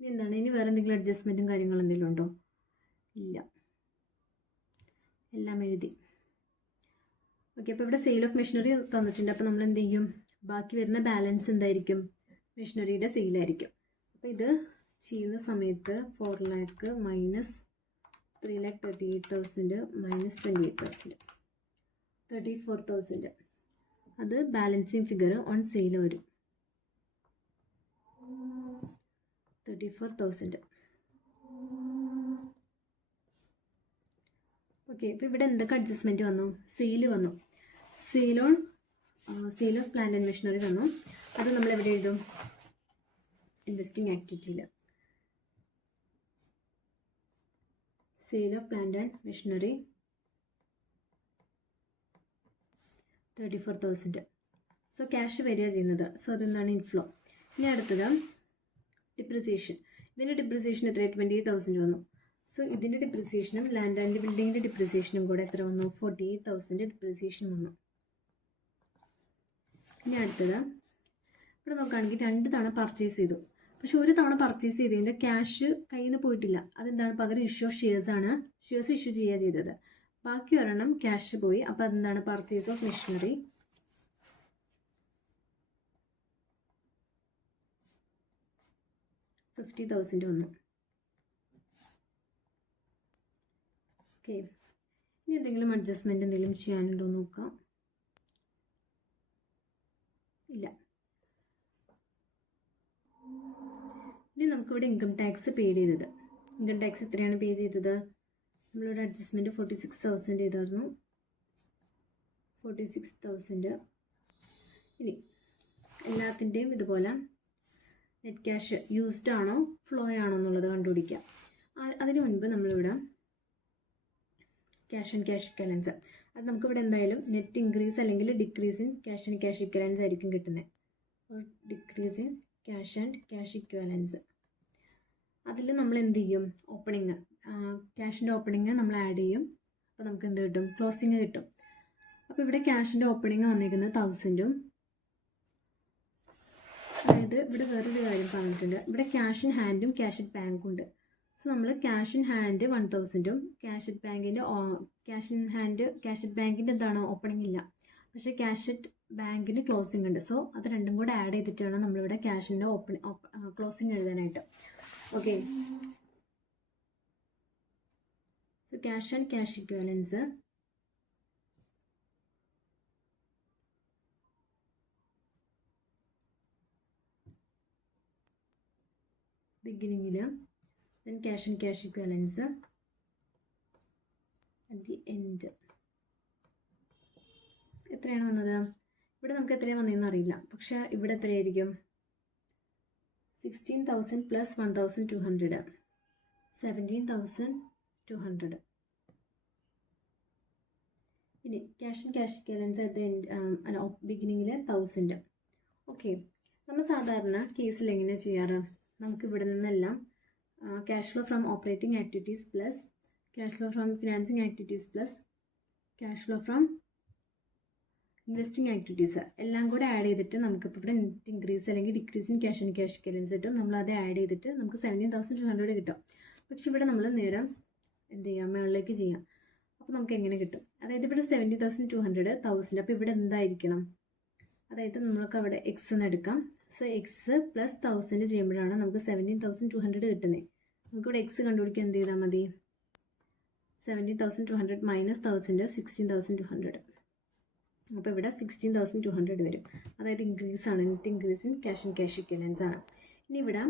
എന്താണ്? ഇനി വേറെ എന്തെങ്കിലും അഡ്ജസ്റ്റ്മെൻറ്റും കാര്യങ്ങളും എന്തെങ്കിലും ഉണ്ടോ? ഇല്ല, എല്ലാം എഴുതി. ഓക്കെ, അപ്പോൾ ഇവിടെ സെയിൽ ഓഫ് മെഷീനറി തന്നിട്ടുണ്ട്. അപ്പോൾ നമ്മൾ എന്ത് ചെയ്യും? ബാക്കി വരുന്ന ബാലൻസ് എന്തായിരിക്കും? മെഷീനറിയുടെ സെയിലായിരിക്കും. അപ്പോൾ ഇത് ചെയ്യുന്ന സമയത്ത് 4 lakh മൈനസ് 3,38,000 മൈനസ് 28,000 34,000. അത് ബാലൻസിങ് ഫിഗർ ഓൺ സെയിൽ വരും 34,000. ഓക്കെ, ഇപ്പോൾ ഇവിടെ എന്തൊക്കെ അഡ്ജസ്റ്റ്മെൻറ്റ് വന്നു? സെയിൽ വന്നു, sale of plant and machinery വന്നു. അത് നമ്മൾ എവിടെ എഴുതും? ഇൻവെസ്റ്റിംഗ് ആക്ടിവിറ്റിയിൽ. Sale of plant and machinery 34,000. So cash വരിക ചെയ്യുന്നത്. സോ അതെന്താണ്? ഇൻഫ്ലോ. ഇനി അടുത്തത് ഡിപ്രിസിയേഷൻ. ഇതിൻ്റെ ഡിപ്രിസിയേഷൻ എത്ര? 28,000 വന്നു. സോ ഇതിൻ്റെ ഡിപ്രിസിയേഷനും ലാൻഡ് ആൻഡ് ബിൽഡിങ്ങിൻ്റെ ഡിപ്രിസിയേഷനും കൂടെ എത്ര വന്നു? 48,000 ഡിപ്രിസിയേഷൻ വന്നു. ഇനി അടുത്തത്, ഇവിടെ നോക്കുകയാണെങ്കിൽ 2 തവണ പർച്ചേസ് ചെയ്തു. പക്ഷെ ഒരു തവണ പർച്ചേസ് ചെയ്തതിൻ്റെ ക്യാഷ് കയ്യിൽ നിന്ന് പോയിട്ടില്ല. അതെന്താണ്? പകരം ഇഷ്യൂ ഓഫ് ഷെയർസാണ്. ഷെയർസ് ഇഷ്യൂ ചെയ്യുക ചെയ്തത്. ബാക്കി ഒരെണ്ണം ക്യാഷ് പോയി. അപ്പോൾ അതെന്താണ്? പർച്ചേസ് ഓഫ് മെഷീനറി 50,000 വന്നു. ഓക്കെ, ഇനി എന്തെങ്കിലും അഡ്ജസ്റ്റ്മെൻറ്റ് എന്തെങ്കിലും ചെയ്യാനുണ്ടോ നോക്കാം. ഇല്ല. ഇനി നമുക്കിവിടെ ഇൻകം ടാക്സ് പേ ചെയ്തത്. ഇൻകം ടാക്സ് എത്രയാണ് പേ ചെയ്തത്? നമ്മളിവിടെ അഡ്ജസ്റ്റ്മെൻറ്റ് 46,000 ചെയ്തായിരുന്നു. 46,000. ഇനി എല്ലാത്തിൻ്റെയും ഇതുപോലെ നെറ്റ് ക്യാഷ് യൂസ്ഡ് ആണോ ഫ്ലോ ആണോ എന്നുള്ളത് കണ്ടുപിടിക്കാം. അതിന് മുൻപ് നമ്മളിവിടെ ക്യാഷ് ആൻഡ് ക്യാഷ് ഇക്വലൻസ്, അത് നമുക്കിവിടെ എന്തായാലും നെറ്റ് ഇൻക്രീസ് അല്ലെങ്കിൽ decrease in cash and cash ഇക്വലൻസ് ആയിരിക്കും കിട്ടുന്നത്. Decrease in cash and cash ഇക്വലൻസ്. അതിൽ നമ്മൾ എന്ത് ചെയ്യും? ഓപ്പണിങ്, ക്യാഷിൻ്റെ ഓപ്പണിങ് നമ്മൾ ആഡ് ചെയ്യും. അപ്പോൾ നമുക്ക് എന്ത് കിട്ടും? ക്ലോസിങ് കിട്ടും. അപ്പോൾ ഇവിടെ ക്യാഷിൻ്റെ ഓപ്പണിങ് വന്നിരിക്കുന്നത് 1,000. അതായത് ഇവിടെ വേറൊരു കാര്യം പറഞ്ഞിട്ടുണ്ട്. ഇവിടെ ക്യാഷ് ഇൻ ഹാൻഡും ക്യാഷ് അറ്റ് ബാങ്കും ഉണ്ട്. സോ നമ്മൾ cash in hand 1,000 cash at ബാങ്കിൻ്റെ ക്യാഷ് അറ്റ് ബാങ്കിൻ്റെ എന്താണ്? ഓപ്പണിംഗ് ഇല്ല. പക്ഷേ ക്യാഷ് അറ്റ് ബാങ്കിന് ക്ലോസിംഗ് ഉണ്ട്. സോ അത് രണ്ടും കൂടെ ആഡ് ചെയ്തിട്ടാണ് നമ്മളിവിടെ ക്യാഷിൻ്റെ ക്ലോസിംഗ് എഴുതാനായിട്ട്. Okay, so cash and cash equivalents ബിഗിനിങ്ങിൽ, then cash and cash equivalents at the end. എത്രയാണ് വന്നത്? ഇവിടെ നമുക്ക് എത്രയാണ് വന്നതെന്ന് അറിയില്ല. പക്ഷേ ഇവിടെ എത്രയായിരിക്കും? 16,000 പ്ലസ് 1,200 17,200. ഇനി cash and cash ഇക്വലൻസ് at the end, അല്ല ബിഗിനിങ്ങിൽ 1,000. ഓക്കെ, നമ്മൾ സാധാരണ കേസിൽ എങ്ങനെയാണ് ചെയ്യാറ്? നമുക്കിവിടെ നിന്നെല്ലാം cash flow from operating activities plus cash flow from financing activities plus cash flow from investing activities എല്ലാം കൂടെ ആഡ് ചെയ്തിട്ട് നമുക്കിപ്പോൾ ഇവിടെ നെറ്റ് ഇൻക്രീസ് അല്ലെങ്കിൽ decrease in cash and cash ഇക്വലൻസ് കിട്ടും. നമ്മളത് ആഡ് ചെയ്തിട്ട് നമുക്ക് 17,200 കിട്ടും. പക്ഷെ ഇവിടെ നമ്മൾ നേരെ എന്ത് ചെയ്യാം? മുകളിലേക്ക് ചെയ്യാം. അപ്പോൾ നമുക്ക് എങ്ങനെ കിട്ടും? അതായത് ഇവിടെ 17,200 1000. അപ്പോൾ ഇവിടെ എന്തായിരിക്കണം? അതായത് നമ്മൾക്ക് അവിടെ എക്സ് എന്ന് എടുക്കാം, സോ എക്സ് പ്ലസ് 1000 ചെയ്യുമ്പോഴാണ് നമുക്ക് 17,200 കിട്ടുന്നത്. നമുക്കിവിടെ എക്സ് കണ്ടുപിടിക്കാൻ എന്ത് ചെയ്താൽ മതി? 17,200 മൈനസ് 1000 16,200. അപ്പോൾ ഇവിടെ 16,200 വരും. അതായത് ഇൻക്രീസ് ആണ്, net increase in cash and cash ഇക്വലൻസ് ആണ്. ഇനി ഇവിടെ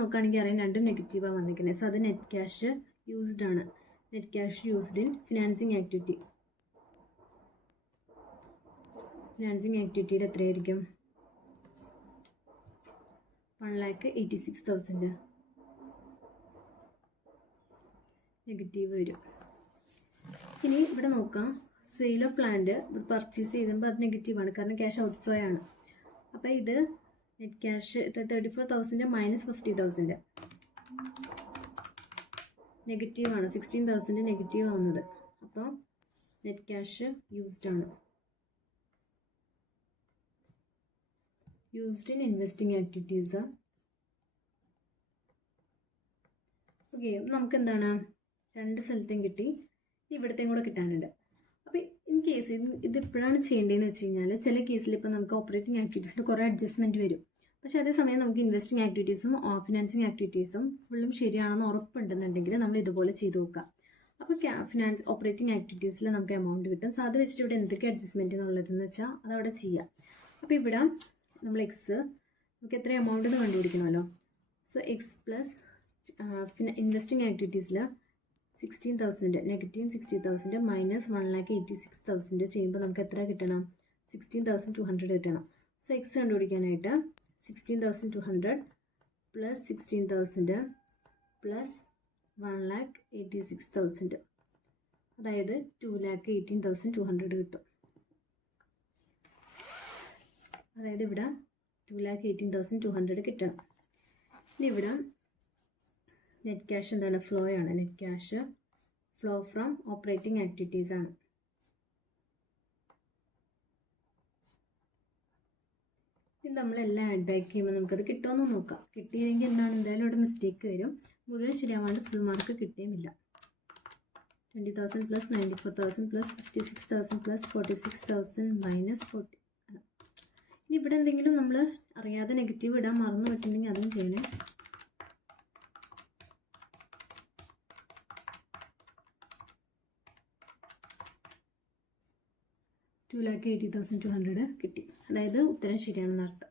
നോക്കുകയാണെങ്കിൽ അറിയാം രണ്ടും നെഗറ്റീവാണ് വന്നിരിക്കുന്നത്. സോ അത് നെറ്റ് ക്യാഷ് യൂസ്ഡ് ആണ്. Net cash used in financing activity. Financing ആക്ടിവിറ്റിയിൽ എത്രയായിരിക്കും? 1,86,000 നെഗറ്റീവ് വരും. ഇനി ഇവിടെ നോക്കാം, സെയിൽ ഓഫ് പ്ലാന്റ് പർച്ചേസ് ചെയ്യുമ്പോൾ അത് നെഗറ്റീവാണ്, കാരണം ക്യാഷ് ഔട്ട്ഫ്ലോ ആണ്. അപ്പോൾ ഇത് നെറ്റ് ക്യാഷ് 34,000 മൈനസ് 50,000 നെഗറ്റീവാണ്. 16,000 നെഗറ്റീവ് ആവുന്നത്. അപ്പോൾ നെറ്റ് ക്യാഷ് യൂസ്ഡ് ആണ്. Used in investing activities. Okay, നമുക്ക് എന്താണ് രണ്ട് സ്ഥലത്തേയും കിട്ടി, ഇവിടത്തെയും കൂടെ കിട്ടാനുണ്ട്. അപ്പോൾ ഇൻ കേസ് ഇത് എപ്പോഴാണ് ചെയ്യേണ്ടതെന്ന് വെച്ച് കഴിഞ്ഞാൽ, ചില കേസിൽ ഇപ്പോൾ നമുക്ക് ഓപ്പറേറ്റിംഗ് ആക്ടിവിറ്റീസിൽ കുറേ അഡ്ജസ്റ്റ്മെൻറ്റ് വരും. പക്ഷേ അതേസമയം നമുക്ക് ഇൻവെസ്റ്റിംഗ് ആക്ടിവിറ്റീസും ഫിനാൻസിങ് ആക്ടിവിറ്റീസും ഫുള്ളും ശരിയാണെന്ന് ഉറപ്പുണ്ടെന്നുണ്ടെങ്കിൽ നമ്മൾ ഇതുപോലെ ചെയ്ത് നോക്കാം. അപ്പോൾ ഓപ്പറേറ്റിംഗ് ആക്ടിവിറ്റീസിൽ നമുക്ക് എമൗണ്ട് കിട്ടും. സോ അത് വെച്ചിട്ട് ഇവിടെ എന്തൊക്കെ അഡ്ജസ്റ്റ്മെൻറ്റ് എന്നുള്ളതെന്ന് വെച്ചാൽ അതവിടെ ചെയ്യാം. അപ്പോൾ ഇവിടെ നമ്മൾ എക്സ് നമുക്ക് എത്ര എമൗണ്ട് എന്ന് കണ്ടുപിടിക്കണമല്ലോ. സോ എക്സ് പ്ലസ് ഇൻവെസ്റ്റിംഗ് ആക്ടിവിറ്റീസിൽ 16,000 നെഗറ്റീവ് 60,000 മൈനസ് 1,86,000 ചെയ്യുമ്പോൾ നമുക്ക് എത്ര കിട്ടണം? 16,200 കിട്ടണം. സോ എക്സ് കണ്ടുപിടിക്കാനായിട്ട് 16,200 പ്ലസ് 16,000 പ്ലസ് 1,86,000, അതായത് 2,18,200 കിട്ടും. അതായത് ഇവിടെ 2,18,200 കിട്ടണം. ഇനി ഇവിടെ നെറ്റ് ക്യാഷ് എന്താണ്? ഫ്ലോ ആണ്. Net cash flow from operating activities ആണ്. ഇത് നമ്മളെല്ലാം ആഡ് ബാക്ക് ചെയ്യുമ്പോൾ നമുക്കത് കിട്ടുമെന്ന് നോക്കാം. കിട്ടിയില്ലെങ്കിൽ എന്താണ്, എന്തായാലും ഇവിടെ മിസ്റ്റേക്ക് വരും. മുഴുവൻ ശരിയാവാണ്ട് ഫുൾ മാർക്ക് കിട്ടുകയുമില്ല. 20,000 പ്ലസ് 94,000 പ്ലസ് 56,000 പ്ലസ് 46,000 മൈനസ് 40. ഇനി ഇവിടെ എന്തെങ്കിലും നമ്മൾ അറിയാതെ നെഗറ്റീവ് ഇടാൻ മറന്നു പറ്റുന്നുണ്ടെങ്കിൽ അതും ചെയ്യണേ. 2,80,200 കിട്ടി. അതായത് ഉത്തരം ശരിയാണെന്ന് അർത്ഥം.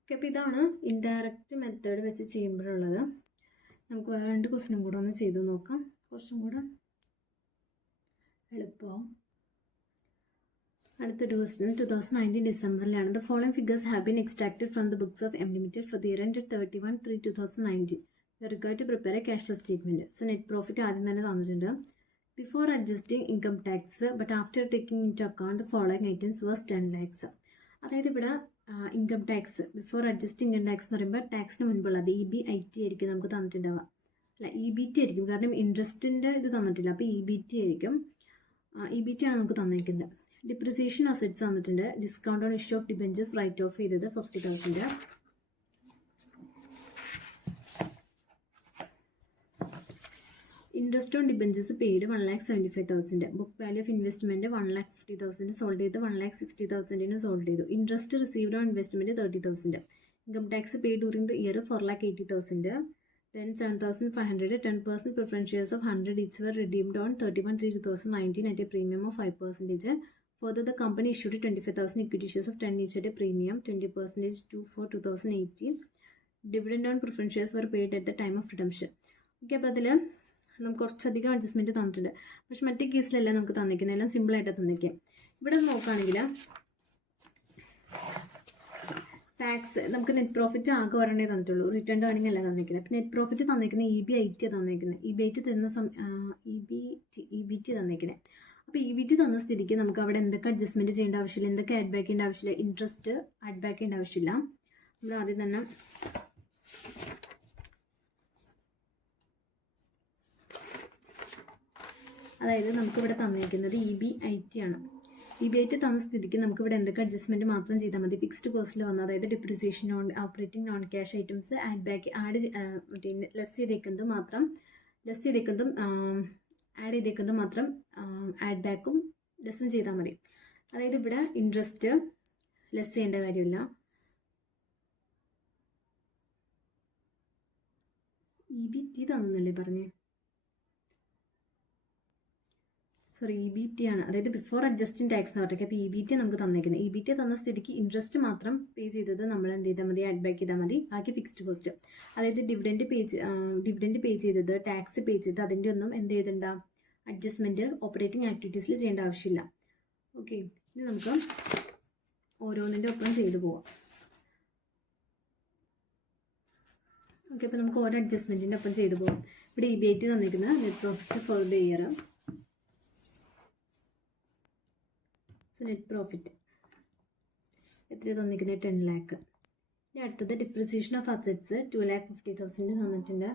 ഓക്കെ, അപ്പോൾ ഇതാണ് ഇൻഡയറക്റ്റ് മെത്തേഡ് വെച്ച് ചെയ്യുമ്പോഴുള്ളത്. നമുക്ക് വേറെ 2 ക്വസ്റ്റ്യനും കൂടെ ഒന്ന് ചെയ്തു നോക്കാം, കുറച്ചും കൂടെ എളുപ്പമാവും. അടുത്തൊരു ക്വസ്റ്റ്യൻ 2019 ഡിസംബറിലാണ്. The following figures have been extracted from the books of M limited for the year end 31/3/2019. Required to prepare a cash flow statement. So net profit ആദ്യം തന്നെ തന്നിട്ടുണ്ട്. Before adjusting income tax, but after taking into account the following items was 10 lakhs. അതായത് ഇവിടെ income tax before adjust income tax എന്ന് പറയുമ്പോൾ ടാക്സിന് മുൻപുള്ളത് EBIT ആയിരിക്കും നമുക്ക് തന്നിട്ടുണ്ടാവുക. അല്ല, EBT ആയിരിക്കും, കാരണം ഇൻട്രസ്റ്റിൻ്റെ ഇത് തന്നിട്ടില്ല. അപ്പോൾ EBT ആയിരിക്കും. EBT ആണ് നമുക്ക് തന്നിരിക്കുന്നത്. ഡിപ്രിസിയേഷൻ അസറ്റ്സ് തന്നിട്ടുണ്ട്. Discount on issue of debentures write off ചെയ്തത് 50,000. Interest on debentures paid 1,75,000. Book value of investment 1,50,000 sold ചെയ്ത് 1,60,000 സോൾഡ് ചെയ്തു. Interest received on investment 30,000. Income tax paid during the year 4,80,000. Then 7,500. 10% preference shares of 100 each were redeemed on 31/3/2019 at a premium of 5%. Further, the company issued 25,000 equity shares of 10 each at a premium 20% to for 2018. Dividend on preference shares were paid at the time of redemption. Okay, അപ്പോൾ അതിൽ നമുക്ക് കുറച്ചധികം അഡ്ജസ്റ്റ്മെൻറ്റ് തന്നിട്ടുണ്ട്. പക്ഷെ മറ്റേ കേസിലെല്ലാം നമുക്ക് തന്നിരിക്കുന്നത് എല്ലാം സിമ്പിളായിട്ട് തന്നിരിക്കുക. ഇവിടെ നോക്കുകയാണെങ്കിൽ ടാക്സ് നമുക്ക് നെറ്റ് പ്രോഫിറ്റ് ആകെ ഒരെണ്ണേ തന്നിട്ടുള്ളൂ, റിട്ടേൺ ഏർണിംഗ് അല്ല തന്നിരിക്കുന്നത്. അപ്പോൾ നെറ്റ് പ്രോഫിറ്റ് തന്നിരിക്കുന്നത് EBIT തന്നിരിക്കുന്നത്. EBIT തന്ന EBT തന്നിരിക്കുന്നത്. അപ്പോൾ EBT തന്ന സ്ഥിതിക്ക് നമുക്ക് അവിടെ എന്തൊക്കെ അഡ്ജസ്റ്റ്മെൻറ്റ് ചെയ്യേണ്ട ആവശ്യമില്ല, എന്തൊക്കെ ആഡ് ബാക്ക് ചെയ്യേണ്ട ആവശ്യമില്ല, ഇൻട്രസ്റ്റ് ആഡ് ബാക്ക് ചെയ്യേണ്ട ആവശ്യമില്ല. നമ്മൾ ആദ്യം തന്നെ അതായത് നമുക്കിവിടെ തന്നിരിക്കുന്നത് EBIT ആണ്. EBIT തന്ന സ്ഥിതിക്ക് നമുക്കിവിടെ എന്തൊക്കെ അഡ്ജസ്റ്റ്മെൻറ്റ് മാത്രം ചെയ്താൽ മതി. ഫിക്സ്ഡ് കോസ്റ്റിൽ വന്ന, അതായത് depreciation operating non cash items മറ്റേ ലെസ് ചെയ്തേക്കുന്നതും ആഡ് ചെയ്തേക്കുന്നതും മാത്രം ആഡ് ബാക്കും ലെസ്സും ചെയ്താൽ മതി. അതായത് ഇവിടെ ഇൻട്രസ്റ്റ് ലെസ് ചെയ്യേണ്ട കാര്യമില്ല. EBT തന്നല്ലേ പറഞ്ഞേ, സോറി EBT ആണ്, അതായത് ബിഫോർ അഡ്ജസ്റ്റിംഗ് ടാക്സ് എന്ന് പറഞ്ഞിട്ട്. അപ്പോൾ EBT നമുക്ക് തന്നേക്കുന്നത്. EBT തന്ന സ്ഥിതിക്ക് ഇൻട്രസ്റ്റ് മാത്രം പേ ചെയ്തത് നമ്മൾ എന്ത് ചെയ്താൽ മതി, ആഡ് ബാക്ക് ചെയ്താൽ മതി. ബാക്കി ഫിക്സ്ഡ് കോസ്റ്റ്, അതായത് ഡിവിഡൻഡ് പേ ചെയ്തത്, ടാക്സ് പേ ചെയ്തത്, അതിൻ്റെ ഒന്നും എന്ത് ചെയ്തിട്ടുണ്ട, അഡ്ജസ്റ്റ്മെൻറ്റ് ഓപ്പറേറ്റിംഗ് ആക്ടിവിറ്റീസിൽ ചെയ്യേണ്ട ആവശ്യമില്ല. ഓക്കെ, ഇനി നമുക്ക് ഓരോന്നിൻ്റെ ഒപ്പം ചെയ്തു പോവാം. ഓക്കെ, അപ്പോൾ നമുക്ക് ഓരോ അഡ്ജസ്റ്റ്മെൻറ്റിൻ്റെ ഒപ്പം ചെയ്തു പോകാം. ഇവിടെ EBT തന്നിരിക്കുന്നത് net profit for the year. So net profit എത്ര തന്നിരിക്കുന്നത്, 10 lakh. ഇനി അടുത്തത് ഡിപ്രിസിയേഷൻ ഓഫ് അസറ്റ്സ് 2,50,000 തന്നിട്ടുണ്ട്.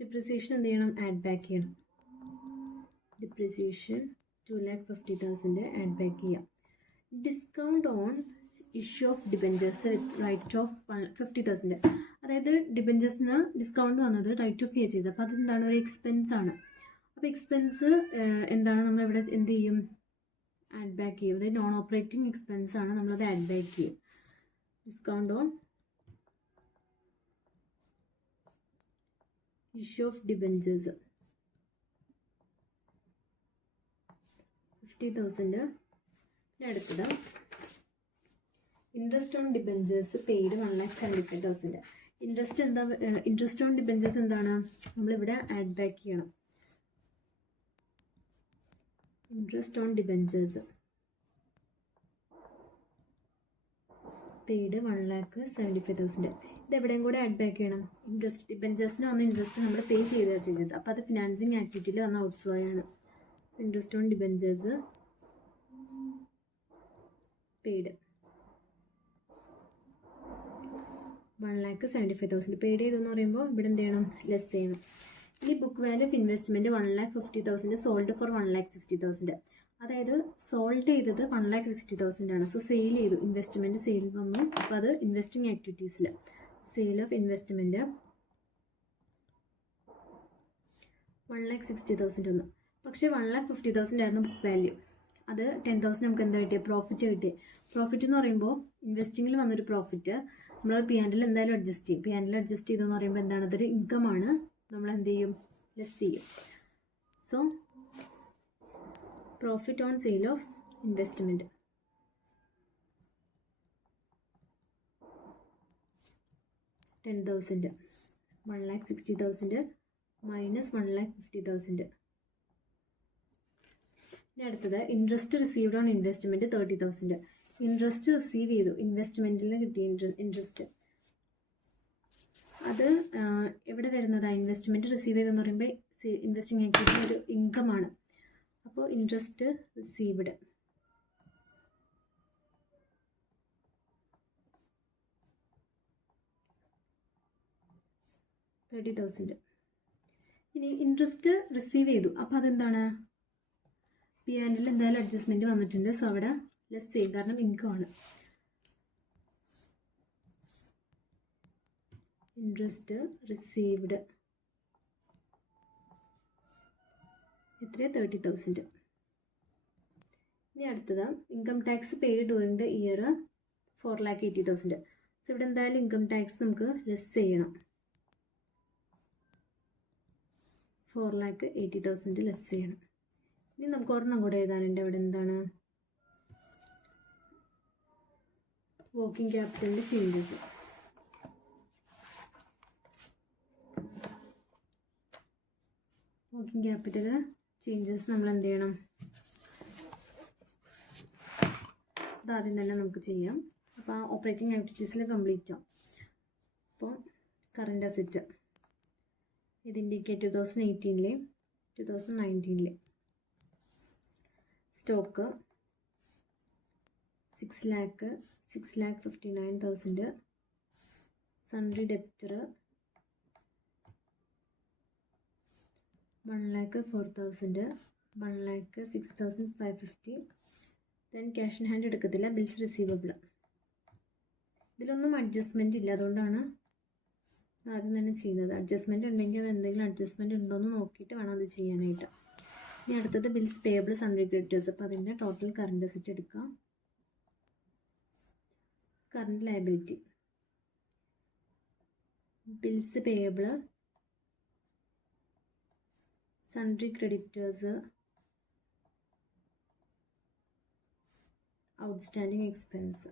ഡിപ്രിസിയേഷൻ എന്ത് ചെയ്യണം, ആഡ് ബാക്ക് ചെയ്യണം. ഡിപ്രിസിയേഷൻ 2,50,000 ആഡ് ബാക്ക് ചെയ്യാം. Discount on issue of debentures with write off 50,000, അതായത് ഡിബെഞ്ചേഴ്സിന് ഡിസ്കൗണ്ട് വന്നത് റൈറ്റ് ഓഫ് പേ ചെയ്തത്. അപ്പോൾ അതെന്താണ്, ഒരു എക്സ്പെൻസ് ആണ്. അപ്പോൾ എക്സ്പെൻസ് എന്താണ്, നമ്മളിവിടെ എന്ത് ചെയ്യും, ആഡ് ബാക്ക് ചെയ്യും. അതായത് നോൺ ഓപ്പറേറ്റിംഗ് എക്സ്പെൻസ് ആണ്, നമ്മളത് ആഡ് ബാക്ക് ചെയ്യും. Discount on issue of debentures 50,000. അടുത്തത് interest on debentures paid 1,75,000. Interest on debentures എന്താണ്, നമ്മളിവിടെ ആഡ് ബാക്ക് ചെയ്യണം. Interest on debentures paid 1,75,000. ഇതെവിടെയും കൂടെ ആഡ് ബാക്ക് ചെയ്യണം. ഇൻട്രസ്റ്റ് ഡിബെഞ്ചേഴ്സിന് വന്ന ഇൻട്രസ്റ്റ് നമ്മൾ പേ ചെയ്താണ് ചെയ്തത്. അപ്പോൾ അത് ഫിനാൻസിങ് ആക്ടിവിറ്റിയിൽ വന്ന ഔട്ട്ഫ്ലോ ആണ്. Interest on debentures paid 1,75,000 paid ചെയ്തെന്ന് പറയുമ്പോൾ ഇവിടെ എന്ത് ചെയ്യണം, ലെസ് ചെയ്യണം. ഇനി book value of investment 1,50,000 sold for 1,60,000. അതായത് സോൾഡ് ചെയ്തത് 1,60,000 ആണ്. സോ സെയിൽ ചെയ്തു, ഇൻവെസ്റ്റ്മെൻറ്റ് സെയിൽ വന്നു. അപ്പോൾ അത് ഇൻവെസ്റ്റിംഗ് ആക്ടിവിറ്റീസിൽ സെയിൽ ഓഫ് ഇൻവെസ്റ്റ്മെൻറ്റ് 1,60,000 വന്നു. പക്ഷേ 1,50,000 ആയിരുന്നു ബുക്ക് വാല്യൂ. അത് 10,000 നമുക്ക് എന്താ കിട്ടിയത്, പ്രോഫിറ്റ് കിട്ടി. പ്രോഫിറ്റ് എന്ന് പറയുമ്പോൾ ഇൻവെസ്റ്റിങ്ങിൽ വന്നൊരു പ്രോഫിറ്റ് നമ്മൾ P&L എന്തായാലും അഡ്ജസ്റ്റ് ചെയ്യും. P&L അഡ്ജസ്റ്റ് ചെയ്തെന്ന് പറയുമ്പോൾ എന്താണ്, അതൊരു ഇൻകമാണ്. നമ്മൾ എന്ത് ചെയ്യും, ലെസ് ചെയ്യും. So profit on sale of investment 10,000, 1,60,000 minus 1,50,000. ഇനി അടുത്തത് interest received on investment 30,000. Interest receive ചെയ്തു, ഇൻവെസ്റ്റ്മെൻറ്റിൽ കിട്ടിയ ഇൻട്രസ്റ്റ്. അത് എവിടെ വരുന്നതാണ്, ഇൻവെസ്റ്റ്മെൻറ്റ് റിസീവ് ചെയ്തെന്ന് പറയുമ്പോൾ ഇൻവെസ്റ്റിംഗ് ആക്ടിവിറ്റി ഒരു ഇൻകമാണ്. അപ്പോൾ ഇൻട്രസ്റ്റ് റിസീവ്ഡ് 30,000. ഇനി ഇൻട്രസ്റ്റ് റിസീവ് ചെയ്തു, അപ്പോൾ അതെന്താണ്, P&L എന്തായാലും അഡ്ജസ്റ്റ്മെൻറ്റ് വന്നിട്ടുണ്ട്. സോ അവിടെ ലെസ് ചെയ്യും, കാരണം ഇൻകം ആണ്. ഇൻട്രസ്റ്റ് റിസീവ്ഡ് എത്ര, 30,000. ഇനി അടുത്തത് income tax paid during the year 4,80,000. So ഇവിടെ എന്തായാലും ഇൻകം ടാക്സ് നമുക്ക് ലെസ് ചെയ്യണം. 4,80,000 ലെസ് ചെയ്യണം. ഇനി നമുക്ക് ഒരെണ്ണം കൂടെ എഴുതാനുണ്ട്. അവിടെ എന്താണ്, വർക്കിംഗ് ക്യാപിറ്റലിൻ്റെ ചേഞ്ചസ്. വർക്കിംഗ് ക്യാപിറ്റൽ ചേഞ്ചസ് നമ്മൾ എന്ത് ചെയ്യണം, അതാദ്യം തന്നെ നമുക്ക് ചെയ്യാം. അപ്പോൾ ഓപ്പറേറ്റിംഗ് ആക്ടിവിറ്റീസിൽ കംപ്ലീറ്റ് ആവും. അപ്പോൾ കറണ്ട് അസറ്റ് ഇത് indicate 2018 2019 stock 6,59,000. Sundry debtor 1,04,000, 1,06,550. Then cash in hand എടുക്കത്തില്ല. ബിൽസ് റിസീവബിൾ ഇതിലൊന്നും അഡ്ജസ്റ്റ്മെൻറ്റ് ഇല്ല, അതുകൊണ്ടാണ് ആദ്യം തന്നെ ചെയ്യുന്നത്. അഡ്ജസ്റ്റ്മെൻറ്റ് ഉണ്ടെങ്കിൽ അത് എന്തെങ്കിലും അഡ്ജസ്റ്റ്മെൻറ്റ് ഉണ്ടോ എന്ന് നോക്കിയിട്ട് വേണം അത് ചെയ്യാനായിട്ട്. ഇനി അടുത്തത് ബിൽസ് പേയബിൾ സൺഡ്രി ക്രെഡിറ്റേഴ്സ്. അപ്പോൾ അതിൻ്റെ ടോട്ടൽ കറണ്ട് അസറ്റ് എടുക്കാം. Current liability bills payable sundry creditors, outstanding expense.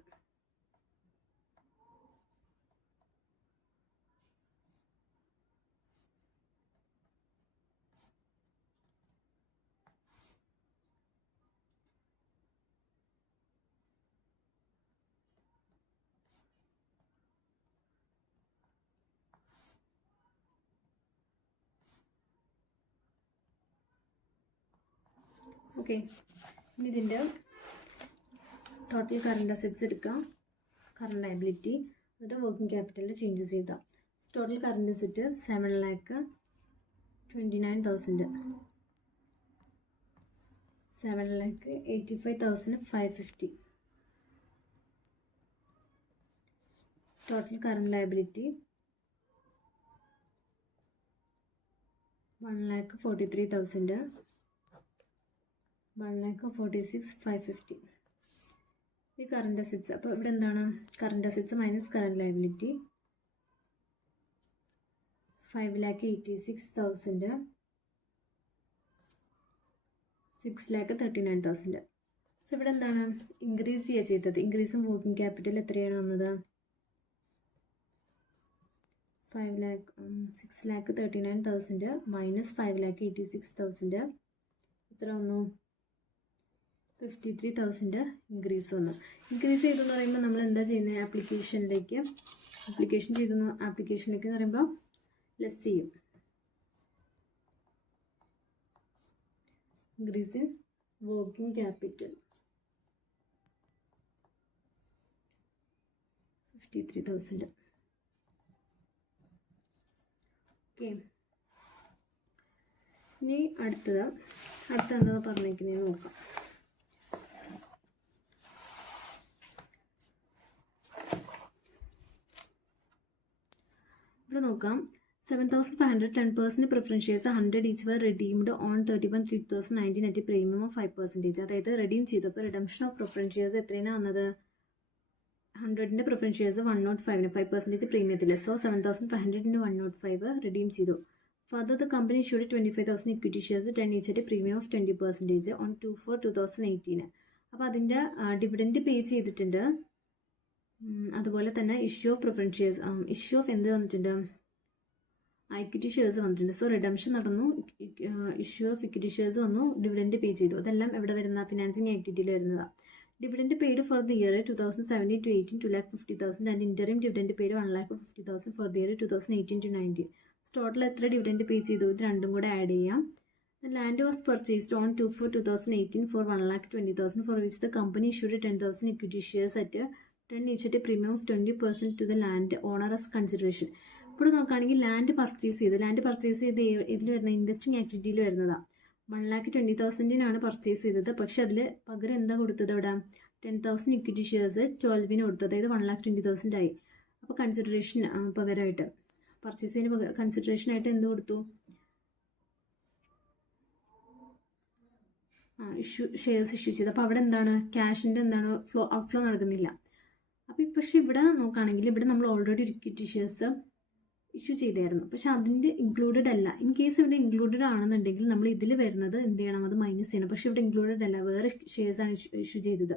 Okay, ഇനി ഇതിൻ്റെ ടോട്ടൽ കറണ്ട് അസറ്റ്സ് എടുക്കാം, കറണ്ട് ലയബിലിറ്റി, എന്നിട്ട് വർക്കിംഗ് ക്യാപിറ്റലിൽ ചേഞ്ചസ് ചെയ്താൽ total current asset 7,29,000, 7,85,550. Total current liability 1,43,000, 1,46,550. ഈ കറണ്ട് അസറ്റ്സ്. അപ്പോൾ ഇവിടെ എന്താണ് current assets minus current liability 5,86,000, 6,39,000. So ഇവിടെ എന്താണ് ഇൻക്രീസ് ചെയ്യുക ചെയ്തത്. ഇൻക്രീസും വർക്കിംഗ് ക്യാപിറ്റൽ എത്രയാണ് വന്നത്? 6,39,000 മൈനസ് 5,86,000 എത്ര വന്നു? 53,000 ഇൻക്രീസ് വന്നു. ഇൻക്രീസ് ചെയ്തെന്ന് പറയുമ്പോൾ നമ്മൾ എന്താ ചെയ്യുന്നത്? ആപ്ലിക്കേഷനിലേക്ക് എന്ന് പറയുമ്പോൾ ലെസ് ചെയ്യും. Increase in working capital 53,000. Okay, ഇനി അടുത്ത എന്താ പറഞ്ഞിരിക്കുന്നത് നോക്കാം. ഇവിടെ നോക്കാം. 7,500 10% preference shares 100 each were redeemed on 31/3/2019 at premium of 5%. അതായത് റെഡീം ചെയ്തു. അപ്പോൾ റിഡംഷൻ ഓഫ് പ്രിഫറൻസ് ഷെയർസ് എത്രയാണ് വന്നത്? 100ൻ്റെ പ്രിഫറൻസ് ഷെയർസ് 105 5% പ്രീമിയത്തിൽ. സോ 7,500 × 105 റിഡീം ചെയ്തു. Further the company issued 25,000 equity shares 10 each at premium of 20% on 2/4/2018. അപ്പോൾ അതിൻ്റെ ഡിവിഡൻഡ് പേ ചെയ്തിട്ടുണ്ട്. അതുപോലെ തന്നെ issue of preference shares, issue of എന്ത് വന്നിട്ടുണ്ട്? ഇക്വിറ്റി ഷെയർസ് വന്നിട്ടുണ്ട്. സോ റിഡംഷൻ നടന്നു, ഇഷ്യൂ ഓഫ് ഇക്വിറ്റി ഷെയർസ് വന്നു, ഡിവിഡൻഡ് പേ ചെയ്തു. അതെല്ലാം എവിടെ വരുന്ന? ഫിനാൻസിങ് ആക്ടിവിറ്റിയിൽ വരുന്നതാണ്. Dividend paid for the year 2017-18 2,50,000 and interim dividend paid 1,50,000 four the year 2018-19. Total എത്ര ഡിവിഡൻഡ് പേ ചെയ്തു? ഇത് രണ്ടും കൂടെ ആഡ് ചെയ്യാം. The land was purchased on 2/4/2018 for 1,20,000 for which the company issued 10,000 equity shares at 10 each at a premium of 20% to the land owner as consideration. ഇപ്പോൾ നോക്കുകയാണെങ്കിൽ ലാൻഡ് പർച്ചേസ് ചെയ്ത് ഇതിൽ വരുന്ന ഇൻവെസ്റ്റിംഗ് ആക്ടിവിറ്റിയിൽ വരുന്നതാണ്. 1,20,000 പർച്ചേസ് ചെയ്തത്. പക്ഷെ അതിൽ പകരം എന്താ കൊടുത്തത്? അവിടെ 10,000 ഇക്വിറ്റി ഷെയർസ് 12 കൊടുത്തു. അതായത് 1,20,000 ആയി. അപ്പോൾ കൺസിഡറേഷൻ പകരമായിട്ട് പർച്ചേസ് ചെയ്യുന്ന കൺസിഡറേഷനായിട്ട് എന്ത് കൊടുത്തു? ഷെയർസ് ഇഷ്യൂ ചെയ്ത്. അപ്പോൾ അവിടെ എന്താണ് ക്യാഷിൻ്റെ ഔട്ട്ഫ്ലോ നടക്കുന്നില്ല. അപ്പോൾ പക്ഷേ ഇവിടെ നോക്കുകയാണെങ്കിൽ ഇവിടെ നമ്മൾ ഓൾറെഡി ഒരു ഇക്വിറ്റി ഷെയർസ് ഇഷ്യൂ ചെയ്തായിരുന്നു. പക്ഷെ അതിൻ്റെ ഇൻക്ലൂഡഡ് അല്ല. ഇൻ കേസ് ഇവിടെ ഇൻക്ലൂഡഡ് ആണെന്നുണ്ടെങ്കിൽ നമ്മൾ ഇതിൽ വരുന്നത് എന്ത് ചെയ്യണം? അത് മൈനസ് ചെയ്യണം. പക്ഷേ ഇവിടെ ഇൻക്ലൂഡഡ് അല്ല, വേറെ ഷെയർസാണ് ഇഷ്യൂ ചെയ്തത്.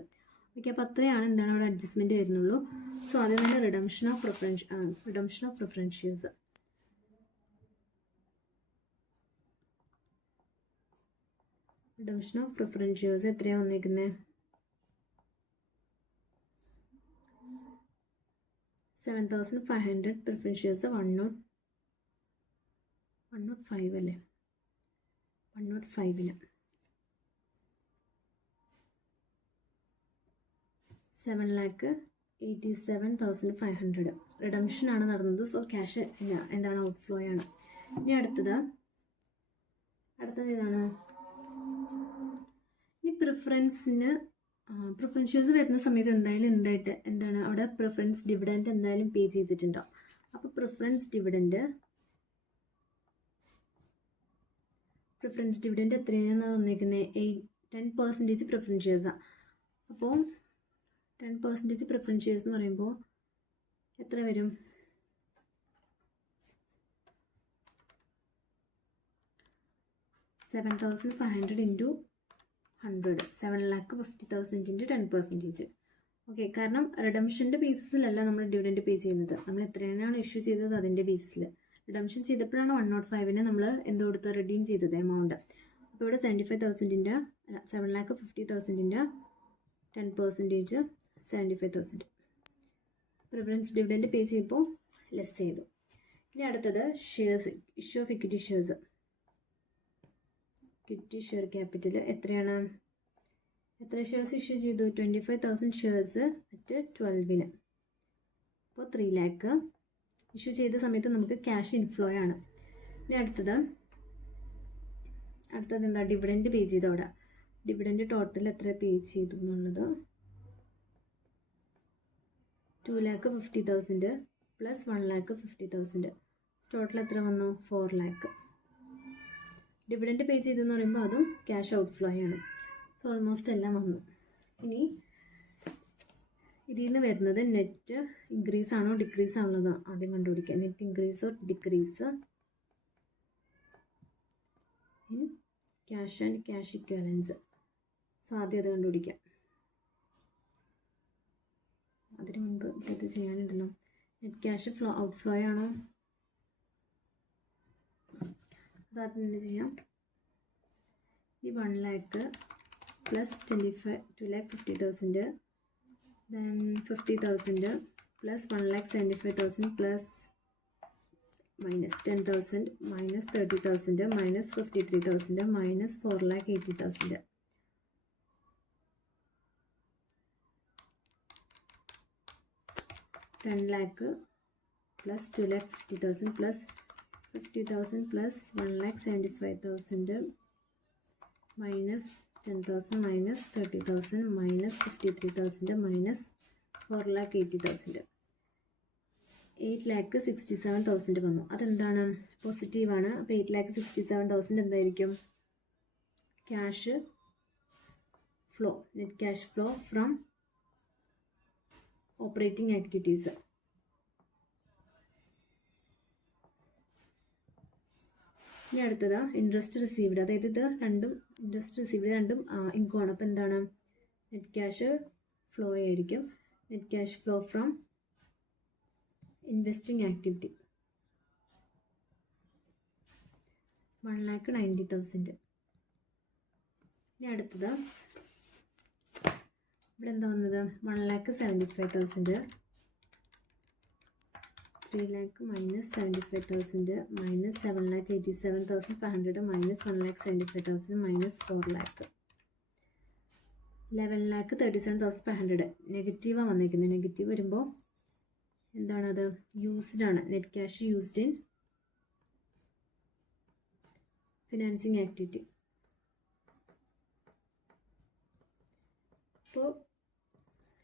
ഓക്കെ, അപ്പോൾ അത്രയാണ് എന്താണ് അവിടെ അഡ്ജസ്റ്റ്മെൻറ്റ് വരുന്നുള്ളൂ. സോ ആദ്യം തന്നെ redemption of preference shares. Redemption of preference shares എത്രയാണ് വന്നിരിക്കുന്നത്? 7,500 പ്രിഫറൻസ് ഷെയർസ് 105 അല്ലേ? 105 7,87,500 റിഡംഷൻ ആണ് നടന്നത്. സോ ക്യാഷ് എന്താണ്? ഔട്ട്ഫ്ലോ ആണ്. ഇനി അടുത്തത് ഏതാണ്? ഈ പ്രിഫറൻസ് ഷെയർസ് വരുന്ന സമയത്ത് എന്താണ് അവിടെ പ്രിഫറൻസ് ഡിവിഡൻഡ് എന്തായാലും പേ ചെയ്തിട്ടുണ്ടാവും. അപ്പോൾ പ്രിഫറൻസ് ഡിവിഡൻഡ് എത്രയാണ് വന്നിരിക്കുന്നത്? 10% പ്രിഫറൻസ് ഷെയർസാണ്. അപ്പോൾ 10% പ്രിഫറൻസ് ഷെയർസ് എന്ന് പറയുമ്പോൾ എത്ര വരും? 7 7,500 ഇൻറ്റു 100, 7,50,000 ഇൻറ്റു 10%. ഓക്കെ, കാരണം റിഡംഷൻ്റെ ബേസിസിലല്ല നമ്മൾ ഡിവിഡൻഡ് പേ ചെയ്യുന്നത്, നമ്മൾ എത്രയാണ് ഇഷ്യൂ ചെയ്തത് അതിൻ്റെ ബേസിസിൽ. റിഡംഷൻ ചെയ്തപ്പോഴാണ് 105-ന് നമ്മൾ എന്ത് കൊടുത്ത് റിഡീം ചെയ്തത് എമൗണ്ട്. അപ്പോൾ ഇവിടെ 75,000-ൻ്റെ 7,50,000-ൻ്റെ 10% 75,000. പ്രിഫറൻസ് ഡിവിഡൻഡ് പേ ചെയ്യുമ്പോൾ ലെസ് ചെയ്തു. ഇനി അടുത്തത് shares, issue of equity shares. Equity share capital എത്രയാണ്? എത്ര ഷെയർസ് ഇഷ്യൂ ചെയ്തു? 25,000 ഷെയർസ് അറ്റ് 12-ന്. അപ്പോൾ 3 lakh ഇഷ്യൂ ചെയ്ത സമയത്ത് നമുക്ക് ക്യാഷ് ഇൻഫ്ലോ ആണ്. ഇനി അടുത്തത് എന്താ? ഡിവിഡൻഡ് പേ ചെയ്തു. അവിടെ ഡിവിഡൻഡ് ടോട്ടൽ എത്ര പേ ചെയ്തു എന്നുള്ളത് 2,50,000 പ്ലസ് 1,50,000, ടോട്ടൽ എത്ര വന്നു? 4 lakh. ഡിവിഡൻഡ് പേ ചെയ്തെന്ന് പറയുമ്പോൾ അതും ക്യാഷ് ഔട്ട്ഫ്ലോ ആണ്. സോ ഓൾമോസ്റ്റ് എല്ലാം വന്നു. ഇനി ഇതിൽ നിന്ന് വരുന്നത് നെറ്റ് ഇൻക്രീസ് ആണോ ഡിക്രീസ് ആണോ ആദ്യം കണ്ടുപിടിക്കുക. Net increase or decrease in cash and cash ഇക്വലൻസ്. So ആദ്യം അത് കണ്ടുപിടിക്കാം. അതിന് മുൻപ് ഇത് ചെയ്യാനുണ്ടല്ലോ. നെറ്റ് ക്യാഷ് ഔട്ട്ഫ്ലോ ആണോ? അതാദ്യം തന്നെ ചെയ്യാം. ഈ 1 lakh plus 2,50,000, then 50,000 plus 1,75,000 plus minus 10,000 minus 30,000 minus 53,000 minus 4,80,000. 10 lakh plus 2,50,000 plus 50,000 plus 1,75,000 minus 10,000 minus 30,000 minus 53,000 minus 4,80,000. 8,67,000 വന്നു. അതെന്താണ്? പോസിറ്റീവാണ്. അപ്പോൾ 8,67,000 എന്തായിരിക്കും? Cash flow, net cash flow from operating activities. ഇനി അടുത്തത് ഇൻട്രസ്റ്റ് റിസീവ്ഡ്. അതായത് ഇത് രണ്ടും ഇൻട്രസ്റ്റ് റിസീവ്ഡ് രണ്ടും ഇൻകം ആണ്. അപ്പോൾ എന്താണ്? നെറ്റ് ക്യാഷ് ഫ്ലോ ആയിരിക്കും. Net cash flow from investing activity 1,90,000. ഇനി അടുത്തത് ഇവിടെ എന്താ വന്നത്? 1,75,000, 3 lakh minus 75,000 minus 7,87,500 minus 1,75,000 minus 4 lakh 11,37,500. നെഗറ്റീവാണ് വന്നിരിക്കുന്നത്. നെഗറ്റീവ് വരുമ്പോൾ എന്താണത്? യൂസ്ഡ് ആണ്. Net cash used in financing activity. അപ്പോൾ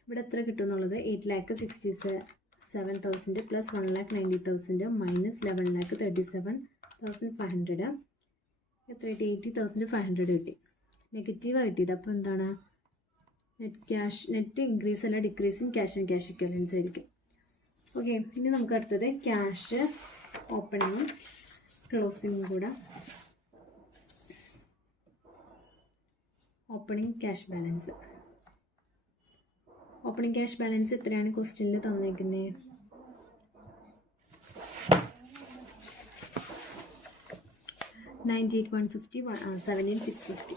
ഇവിടെ എത്ര കിട്ടും എന്നുള്ളത് 8,67,000 പ്ലസ് 1,90,000 മൈനസ് 11,37,500 എത്ര കിട്ടി? 80,500 കിട്ടി. നെഗറ്റീവാണ് കിട്ടിയത്. അപ്പോൾ എന്താണ്? നെറ്റ് ഇൻക്രീസ് അല്ല decrease in cash and cash ഇക്വലൻസ് ആയിരിക്കും. ഓക്കെ, ഇനി നമുക്ക് അടുത്തത് ക്യാഷ് ഓപ്പണിങ്ങും ക്ലോസിങ്ങും കൂടെ. Opening cash balance. Opening cash balance എത്രയാണ് ക്വസ്റ്റ്യനിൽ തന്നിരിക്കുന്നത്? 98,150 17,650.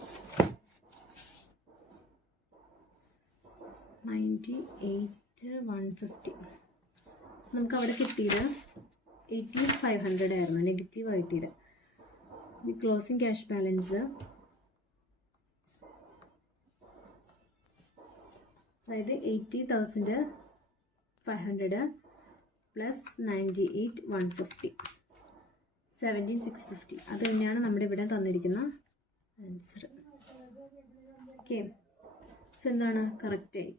98,150. നമുക്ക് അവിടെ കിട്ടിയത് 80,500 ആയിരുന്നു. നെഗറ്റീവാണ് കിട്ടിയത്. ഈ ക്ലോസിംഗ് ക്യാഷ് ബാലൻസ് അതായത് 80,500 പ്ലസ് 98,150 17,650. അത് തന്നെയാണ് നമ്മുടെ ഇവിടെ തന്നിരിക്കുന്ന ആൻസർ. ഓക്കെ, സോ എന്താണ്? കറക്റ്റായി.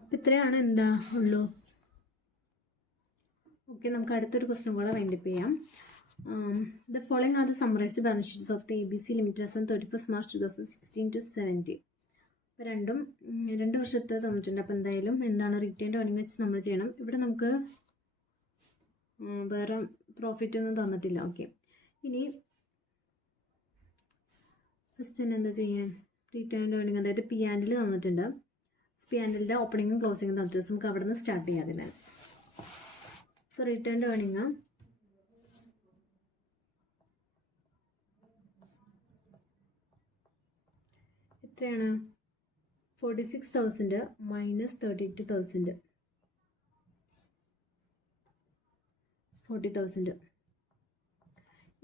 അപ്പോൾ ഇത്രയാണ് എന്താ ഉള്ളൂ. ഓക്കെ, നമുക്ക് അടുത്തൊരു ക്വസ്റ്റ്യൻ കൂടെ വൈൻഡപ്പ് ചെയ്യാം. The following are the summarised balance sheets of the ABC limited as on 31st March 2016 to 17. അപ്പോൾ രണ്ടും 2 വർഷത്തെ തന്നിട്ടുണ്ട്. അപ്പോൾ എന്തായാലും എന്താണ് റിട്ടേൺഡ് ഏർണിംഗ് വെച്ച് നമ്മൾ ചെയ്യണം. ഇവിടെ നമുക്ക് വേറെ പ്രോഫിറ്റ് ഒന്നും തന്നിട്ടില്ല. ഓക്കെ, ഇനി ഫസ്റ്റ് തന്നെ എന്താ ചെയ്യാൻ, റിട്ടേൺ ഏർണിംഗ് അതായത് പി ആൻഡിൽ തന്നിട്ടുണ്ട്. പി ആൻഡിൻ്റെ ഓപ്പണിങ്ങും ക്ലോസിങ്ങും തന്നിട്ട് നമുക്ക് അവിടെ നിന്ന് സ്റ്റാർട്ട് ചെയ്യാം. അതിന് സോ റിട്ടേൺ ഏർണിംഗ് എത്രയാണ്? 46,000 മൈനസ് 32,000, 40,000.